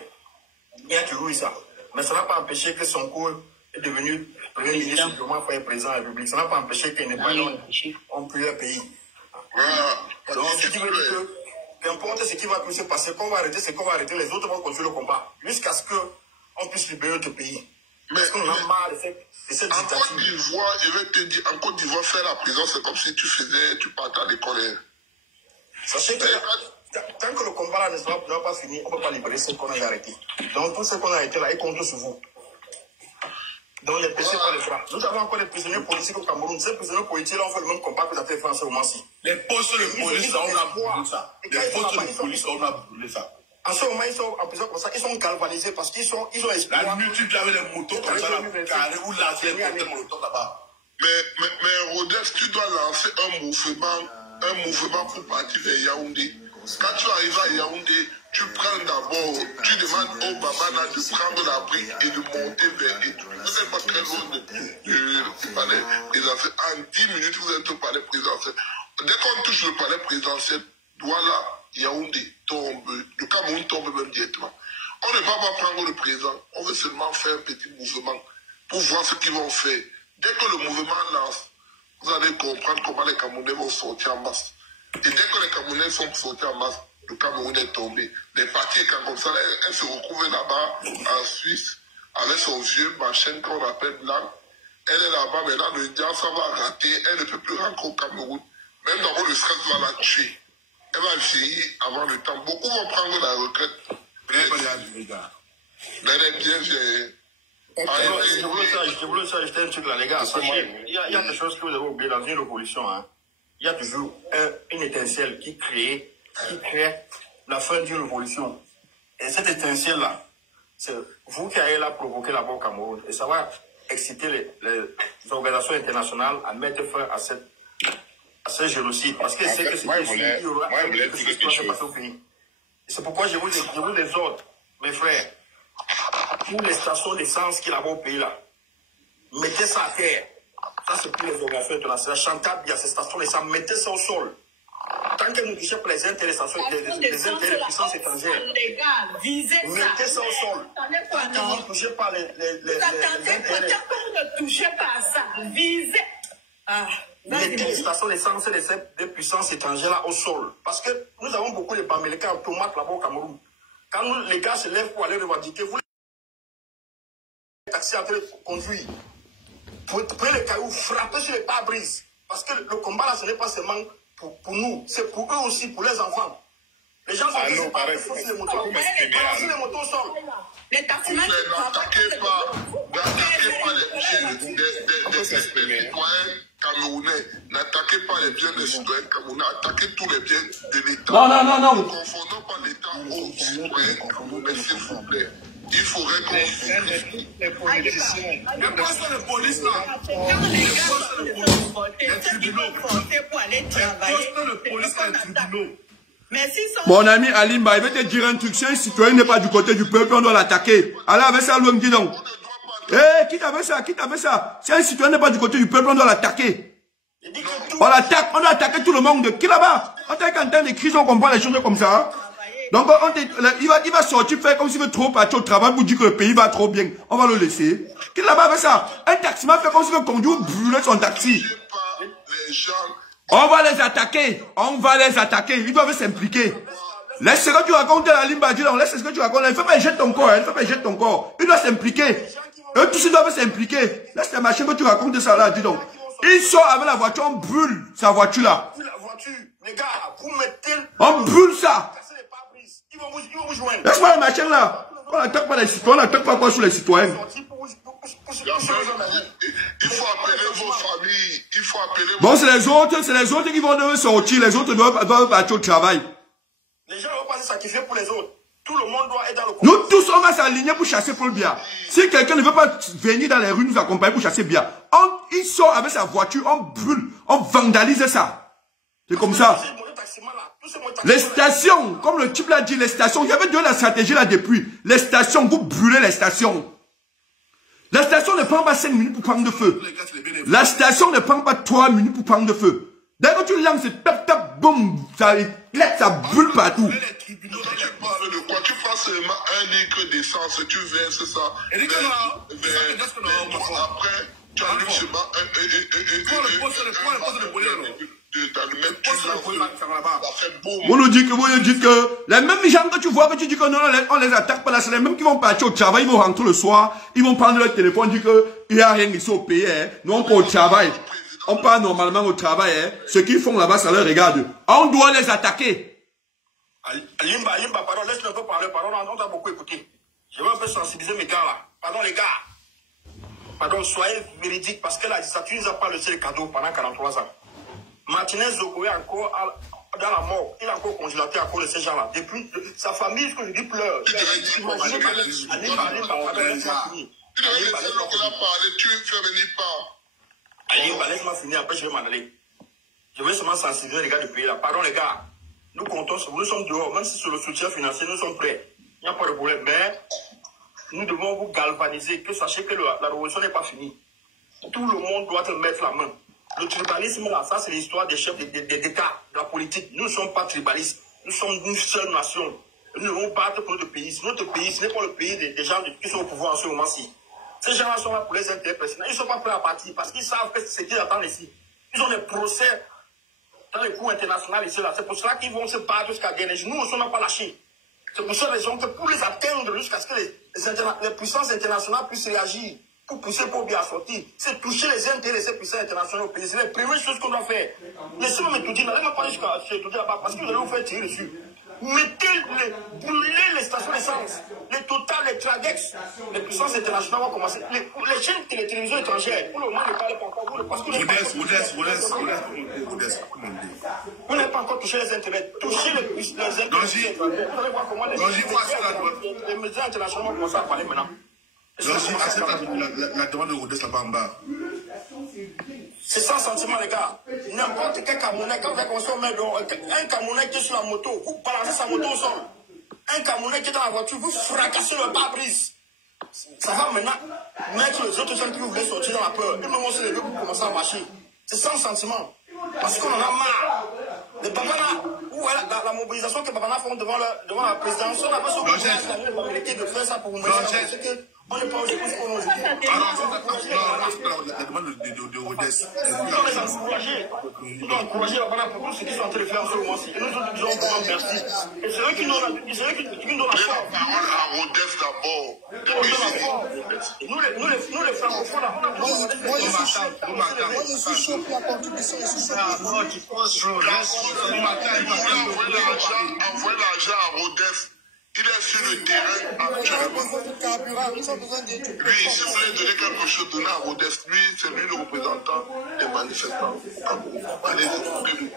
ça. Mais ça n'a pas empêché que Sonko est devenu premier ministre du moment après président de la République. Ça n'a pas empêché qu'il n'ait pas en plusieurs pays. Donc, ce qui veut dire que qu'importe ce qui va plus se passer, qu'on va arrêter, c'est qu'on va arrêter, les autres vont continuer le combat. Jusqu'à ce qu'on puisse libérer notre pays. Parce qu'on a marre de cette dictature. En Côte d'Ivoire, je vais te dire, en Côte d'Ivoire, faire la prison, c'est comme si tu partais à l'école. Sachez que tant que le combat là ne sera pas fini, on ne peut pas libérer ceux qu'on a arrêtés. Donc, tous ceux qu'on a arrêtés là, ils comptent sur vous. Donc, les PC pas les bras. Nous avons encore des prisonniers politiques au Cameroun. Ces prisonniers politiques là, on fait le même combat que ça fait France au Mans-ci. Les postes de police, on a brûlé ça. Les postes de police, on a brûlé ça. En ce moment, ils sont en prison comme ça, ils sont galvanisés parce qu'ils ont espoir. La nuit, tu avais les motos comme ça, là, carré, ou laser, les motos là-bas. Mais Rodolphe, tu dois lancer un mouvement pour partir vers Yaoundé. Quand tu arrives à Yaoundé, tu prends d'abord, tu demandes au Babana de prendre la brique et de monter vers les trucs. Vous n'êtes pas très loin du palais présidentiel. En 10 minutes, vous êtes au palais présidentiel. Dès qu'on touche le palais présidentiel, Douala, Yaoundé tombe, le Cameroun tombe même directement. On ne va pas prendre le président, on veut seulement faire un petit mouvement pour voir ce qu'ils vont faire. Dès que le mouvement lance, vous allez comprendre comment les Camerounais vont sortir en masse. Et dès que les Camerounais sont sortis en masse, le Cameroun est tombé. Les partis comme ça, elle se retrouve là-bas en Suisse avec son vieux machin qu'on appelle blanc. Elle est là-bas, maintenant le diable, ça va rater. Elle ne peut plus rentrer au Cameroun. Même d'abord, le stress va la tuer. Elle va vieillir avant le temps. Beaucoup vont prendre la retraite. Mais elle est bien vieille. Je voulais s'ajouter un truc là, les gars. Il y a quelque chose que vous avez oublié dans une révolution. Hein. Il y a toujours une étincelle qui crée la fin d'une révolution. Et cette étincelle-là, c'est vous qui allez la provoquer là-bas au Cameroun. Et ça va exciter les organisations internationales à mettre fin à ce génocide. Parce que c'est que c'est au pays. C'est pourquoi je vous exhorte, mes frères, pour les stations d'essence qui là-bas au pays là, mettez ça à terre. Ça, c'est pour les organisations internationales. Chantab, il y a ces stations d'essence, mettez ça au sol. Tant que nous touchons les intérêts des puissances étrangères, mettez ça au sol. Tant que vous ne touchez pas les intérêts. Tant que vous ne touchez pas à ça, visez. Mettez les stations d'essence des puissances étrangères là au sol. Parce que nous avons beaucoup de Bamileka automates là-bas au Cameroun. Quand les gars se lèvent pour aller revendiquer, vous les taxis en train de conduire. Prenez les cailloux, frappez sur les pare-brises. Parce que le combat là, ce n'est pas seulement pour nous, c'est pour eux aussi, pour les enfants. Les gens sont ici par les motos. Balancez les motos au sol. Les taximans qui n'attaquez pas les citoyens camerounais. N'attaquez pas les biens des citoyens camerounais. Attaquez tous les biens de l'État. Non. Ne confondons pas l'État aux citoyens camerounais, s'il vous plaît. Il faudrait qu'on... Les politiciens. Mais quoi sont les polices là? Quand les gars vont voter, ceux qui vont voter pour aller travailler, le police à les tribunaux. Mais s'ils sont... Mon ami Alimba, il veut te dire un truc. Si un citoyen n'est pas du côté du peuple, on doit l'attaquer. Allez avec ça, l'homme dit donc. Qui t'avait ça? Si un citoyen n'est pas du côté du peuple, on doit l'attaquer. On l'attaque, on doit attaquer tout le monde. Qui là-bas? On t'a qu'en temps de crise, on comprend les choses comme ça. Donc, il va sortir, faire comme s'il veut trop partir au travail pour dire que le pays va trop bien. On va le laisser. Qui là-bas avec ça? Un taximan fait comme s'il veut conduire ou brûler son taxi. On va les attaquer. Ils doivent s'impliquer. Laisse ce que tu racontes à la Limba, dis donc, laisse ce que tu racontes. Il ne faut pas jeter ton corps, Ils doivent s'impliquer. Eux tous, ils doivent s'impliquer. Laisse les machins que tu racontes de ça là, dis donc. Ils sortent avec la voiture, on brûle sa voiture là. Les gars, vous mettez... On brûle ça. Ils vont vous joindre. Laisse-moi le machin là. On n'attaque pas les citoyens, on n'attaque pas quoi sur les citoyens. Il faut appeler vos familles. Bon, c'est les autres qui vont devoir sortir. Les autres doivent partir au travail. Les gens ne vont pas se sacrifier pour les autres. Tout le monde doit être dans le combat. Nous tous, on va s'aligner pour chasser Paul Biya. Si quelqu'un ne veut pas venir dans les rues nous accompagner pour chasser Biya, il sort avec sa voiture, on brûle, on vandalise ça. C'est comme ça. Les stations, comme le type l'a dit, les stations, il y avait déjà la stratégie là depuis. Les stations, vous brûlez les stations. La station ne prend pas 5 minutes pour prendre de feu. La station ne prend pas 3 minutes pour prendre de feu. Dès que tu lances, tap, tap, boum, ça éclate, ça brûle partout. Tu parles de quoi? Tu prends seulement 1 litre d'essence, tu verses ça. Après, tu allumes seulement Vous nous dites que les mêmes gens que tu vois, que tu dis que non, on les attaque pas là, c'est les mêmes qui vont partir au travail, ils vont rentrer le soir, ils vont prendre leur téléphone, dire qu'il n'y a rien ici au pays, nous on part au travail. On part normalement au travail, ce qu'ils font là-bas, ça leur regarde. On doit les attaquer. Limba, pardon, laisse-le un peu parler, pardon, on t'a beaucoup écouté. Je vais un peu sensibiliser mes gars là. Pardon les gars. Pardon, soyez véridiques, parce que la dictature nous a pas laissé le cadeau pendant 43 ans. Martinez Zokoé encore dans la mort, il a encore congélaté à cause de ces gens-là. Depuis, sa famille, ce que je dis, pleure. Tu Allez, laisse-moi finir, après je vais m'en aller. Je vais seulement sensibiliser les gars du pays là. Pardon les gars, nous comptons sur vous, nous sommes dehors, même si sur le soutien financier, nous sommes prêts. Il n'y a pas de problème, mais nous devons vous galvaniser, que sachez que la révolution n'est pas finie. Tout le monde doit te mettre la main. Le tribalisme là, ça c'est l'histoire des chefs d'État, de la politique. Nous ne sommes pas tribalistes, nous sommes une seule nation. Nous devons battre pour notre pays. Notre pays, ce n'est pas le pays des gens qui sont au pouvoir en ce moment-ci. Ces gens-là sont là pour les intérêts personnels. Ils ne sont pas prêts à partir parce qu'ils savent que c'est ce qu'ils attendent ici. Ils ont des procès dans les cours internationaux ici. C'est pour cela qu'ils vont se battre jusqu'à gagner. Nous ne sommes pas lâchés. C'est pour cette raison que pour les atteindre jusqu'à ce que les puissances internationales puissent réagir, pour pousser pour bien sortir, c'est toucher les intérêts de ces puissances internationales au pays. C'est la première chose qu'on doit faire. Laissez-moi m'étudier, n'allez pas jusqu'à étudier là-bas parce que vous allez vous faire tirer dessus. Brûlez les stations d'essence, les Total, les Tradex, les puissances internationales vont commencer. Les chaînes de télévision étrangères, pour le moment, ne parlent pas encore. Parce que vous n'avez pas encore touché les intérêts. Touchez les intérêts. Vous allez voir comment les médias internationaux vont commencer à parler maintenant. Accepte la demande de Rodez là-bas en bas. C'est sans sentiment, les gars. N'importe quel Camerounais, quand vous avez commencé au main un Camerounais qui est sur la moto, vous balancez sa moto au sol. Un Camerounais qui est dans la voiture, vous fracassez le pare-brise. Ça va maintenant mettre les autres gens qui voulaient sortir dans la peur. Ils vont se lever pour commencer à marcher. C'est sans sentiment. Parce qu'on en a marre. Les Babana, où la mobilisation que Babana font devant la présidence, on a pas sur de faire ça pour vous mettre. On n'est pas aujourd'hui pour nous. La demande de Rodez. Nous devons encourager la banane pour tous ceux qui sont en train de faire en ce moment-ci. Et nous disons vraiment merci. Et c'est eux qui nous donnent la force. Parole à Rodez d'abord. Nous les francophones, moi je suis chaud pour la contribution. Je suis chaud. Envoie l'argent à Rodez. Il est sur le terrain actuellement. Nous avons besoin d'études. Lui, si vous voulez donner quelque chose, donner à Rodez. Lui, c'est lui le représentant des manifestants. Allez, détrompez-nous.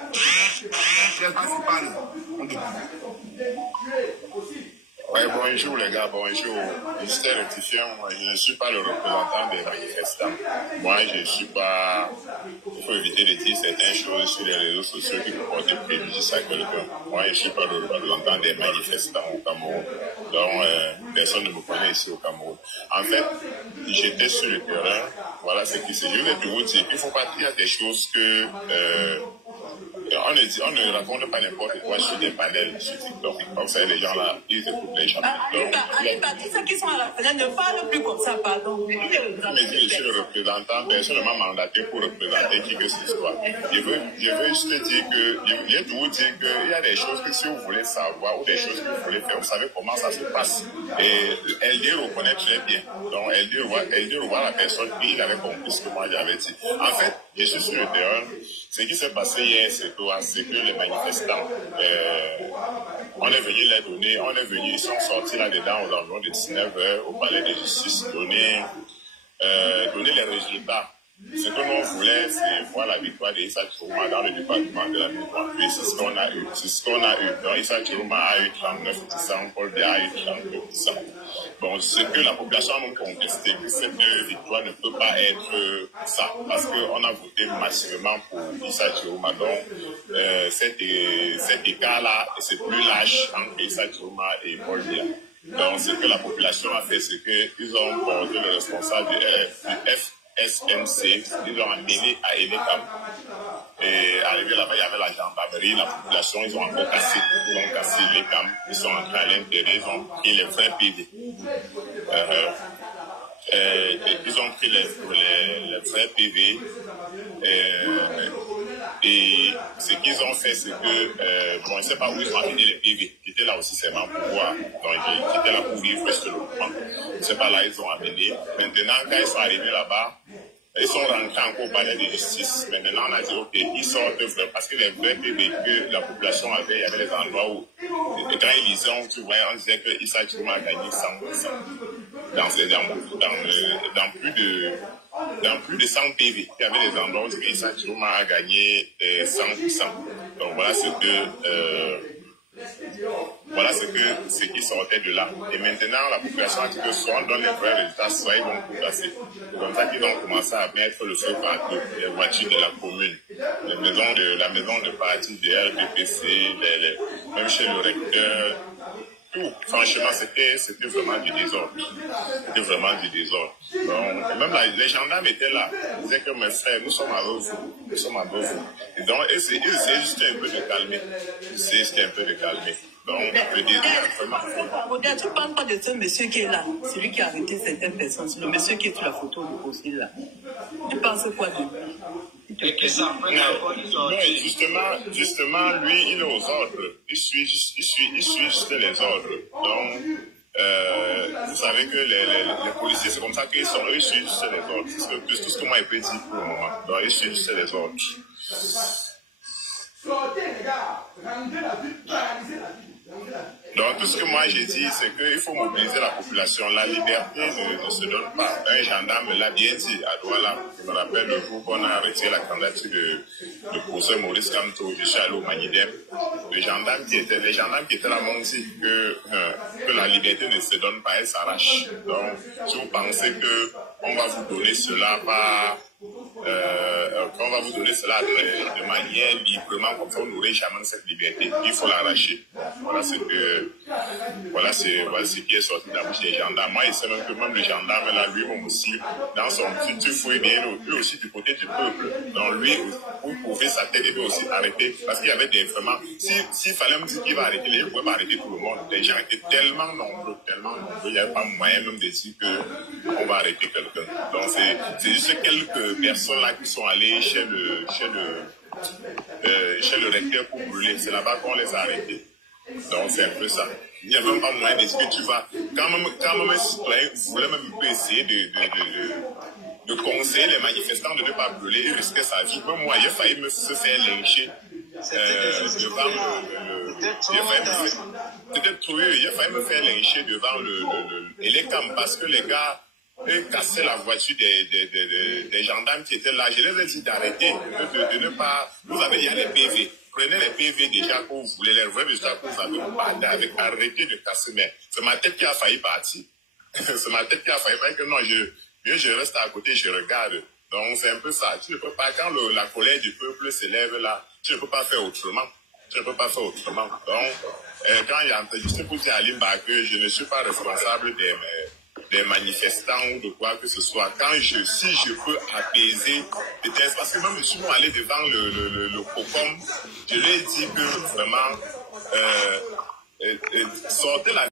Ouais, bonjour les gars, bonjour. J'étais rectifiant, moi je ne suis pas le représentant des manifestants. Moi je ne suis pas... Il faut éviter de dire certaines choses sur les réseaux sociaux qui peuvent porter préjudice à quelqu'un. Moi je ne suis pas le représentant des manifestants au Cameroun. Donc personne ne me connaît ici au Cameroun. En fait, j'étais sur le terrain, voilà ce qui se dit. Je vais vous dire, il faut pas dire des choses que... on ne raconte pas n'importe quoi sur des panels sur TikTok. Vous savez, les gens là, ils écoutent les gens. Allez, ceux qui sont à la fenêtre ne parlent plus comme ça, pardon. Mais je suis le représentant, personne ne m'a mandaté pour représenter qui que ce soit. Je veux juste dire que, je vais vous dire qu'il y a des choses que si vous voulez savoir ou des choses que vous voulez faire, vous savez comment ça se passe. Et LD reconnaît très bien. Donc LD revoit la personne et il avait compris ce que moi j'avais dit. En fait, je suis sur le terrain. Ce qui s'est passé hier, c'est que les manifestants, on est venu les donner, ils sont sortis là-dedans aux environs de 19h au palais de justice, donner les résultats. Ce que nous voulons, c'est voir la victoire d'Issa Chiroma dans le département de la victoire. Et c'est ce qu'on a eu. Donc Issa Chiroma a eu 39%, Paul Biya a eu 39%. Bon, ce que la population a contesté, que cette victoire ne peut pas être ça, parce qu'on a voté massivement pour Issa Chiroma. Donc, cet écart-là, c'est plus large entre Issa Chiroma et Paul Biya. Donc, ce que la population a fait, c'est qu'ils ont porté le responsable du FSMC, ils ont amené à Elécam. Et arrivé là-bas, il y avait la gendarmerie, la population, ils ont encore cassé les camps, ils sont entrés à l'intérieur, ils ont pris les vrais PV. Ils ont pris les vrais PV. Et ce qu'ils ont fait, c'est que, bon, je ne sais pas où ils ont amené les PV. J'étais là aussi seulement pour voir. Donc, j'étais là pour vivre ce document. Je ne sais pas là, ils ont amené. Maintenant, quand ils sont arrivés là-bas, ils sont rentrés encore au palais de justice. Maintenant, on a dit, OK, ils sortent parce que les vrais PV que la population avait, il y avait des endroits où, et quand ils lisaient, tu voyais, on disait que Issa Chiroma a gagné 100%. Dans plus de 100 PV, il y avait des endroits où Issa Chiroma a gagné 100%. Donc voilà ce que... voilà ce qui sortait de là. Et maintenant, la population a dit que soit on donne les vrais résultats, soit ils vont tout casser. C'est comme ça qu'ils ont commencé à mettre le feu partout. Les voitures de la commune, la maison de parti de RDPC, même chez le recteur, tout. Franchement, c'était vraiment du désordre. C'était vraiment du désordre. Donc, même les gendarmes étaient là. Ils disaient que mes frères, nous sommes à vous. Nous sommes à vous. Et donc, ils essayaient juste un peu de calmer. Donc, le désordre est vraiment fort. Regarde, tu ne parles pas de ce monsieur qui est là. Celui qui a arrêté certaines personnes. C'est le monsieur qui est sur la photo du postier là. Tu penses quoi de lui? Non, justement, lui, il est aux ordres. Il suit juste les ordres. Donc, vous savez que les policiers, c'est comme ça qu'ils sont. Ils suivent juste les ordres. C'est tout ce que moi, je peux dire pour le moment. Donc, ils suivent juste les ordres. Donc, tout ce que moi j'ai dit, c'est qu'il faut mobiliser la population. La liberté ne se donne pas. Un gendarme l'a bien dit à Douala. Je me rappelle le jour qu'on a retiré la candidature de professeur Maurice Kamto, je suis allé au Manidem. Les gendarmes qui étaient là m'ont dit que la liberté ne se donne pas, elle s'arrache. Donc, si vous pensez qu'on va vous donner cela qu'on va vous donner cela de manière librement, comme ça, vous n'aurez jamais cette liberté. Il faut l'arracher. Voilà ce qui est sorti de la bouche des gendarmes. Moi, il sait même que même le gendarme, là, lui-même aussi, dans son petit fouille, lui aussi du côté du peuple. Donc, lui, pour prouver sa tête, il veut aussi arrêter. Parce qu'il y avait des vraiment. S'il fallait me dire qu'il va arrêter, il ne pouvait pas arrêter tout le monde. Les gens étaient tellement nombreux. Il n'y avait pas moyen même de dire qu'on va arrêter quelqu'un. Donc, c'est juste quelques personnes là qui sont allées chez le recteur pour brûler. C'est là-bas qu'on les a arrêtés. Donc c'est un peu ça. Il n'y a même pas moyen de dire que tu vas. Quand même un citoyen voulait même essayer de conseiller les manifestants de ne pas brûler, il risquait sa vie. Même moi, j'ai failli me faire lyncher devant j'ai failli me faire lyncher devant les camps parce que les gars cassaient la voiture des gendarmes qui étaient là. Je les ai dit d'arrêter, de ne pas. Vous avez dit les PV. Prenez les PV déjà que vous voulez, les vrais résultats que vous avez parlé avec, arrêtez de casser. Mais c'est ma tête qui a failli partir. C'est ma tête qui a failli partir. Que non, je reste à côté, je regarde. Donc c'est un peu ça. Tu ne peux pas, quand la colère du peuple s'élève là, tu ne peux pas faire autrement. Donc, quand il y a juste pour dire à Limba que je ne suis pas responsable des manifestants ou de quoi que ce soit. Si je peux apaiser, peut-être, parce que même je suis allé devant le COCOM, je lui ai dit que vraiment, sortez la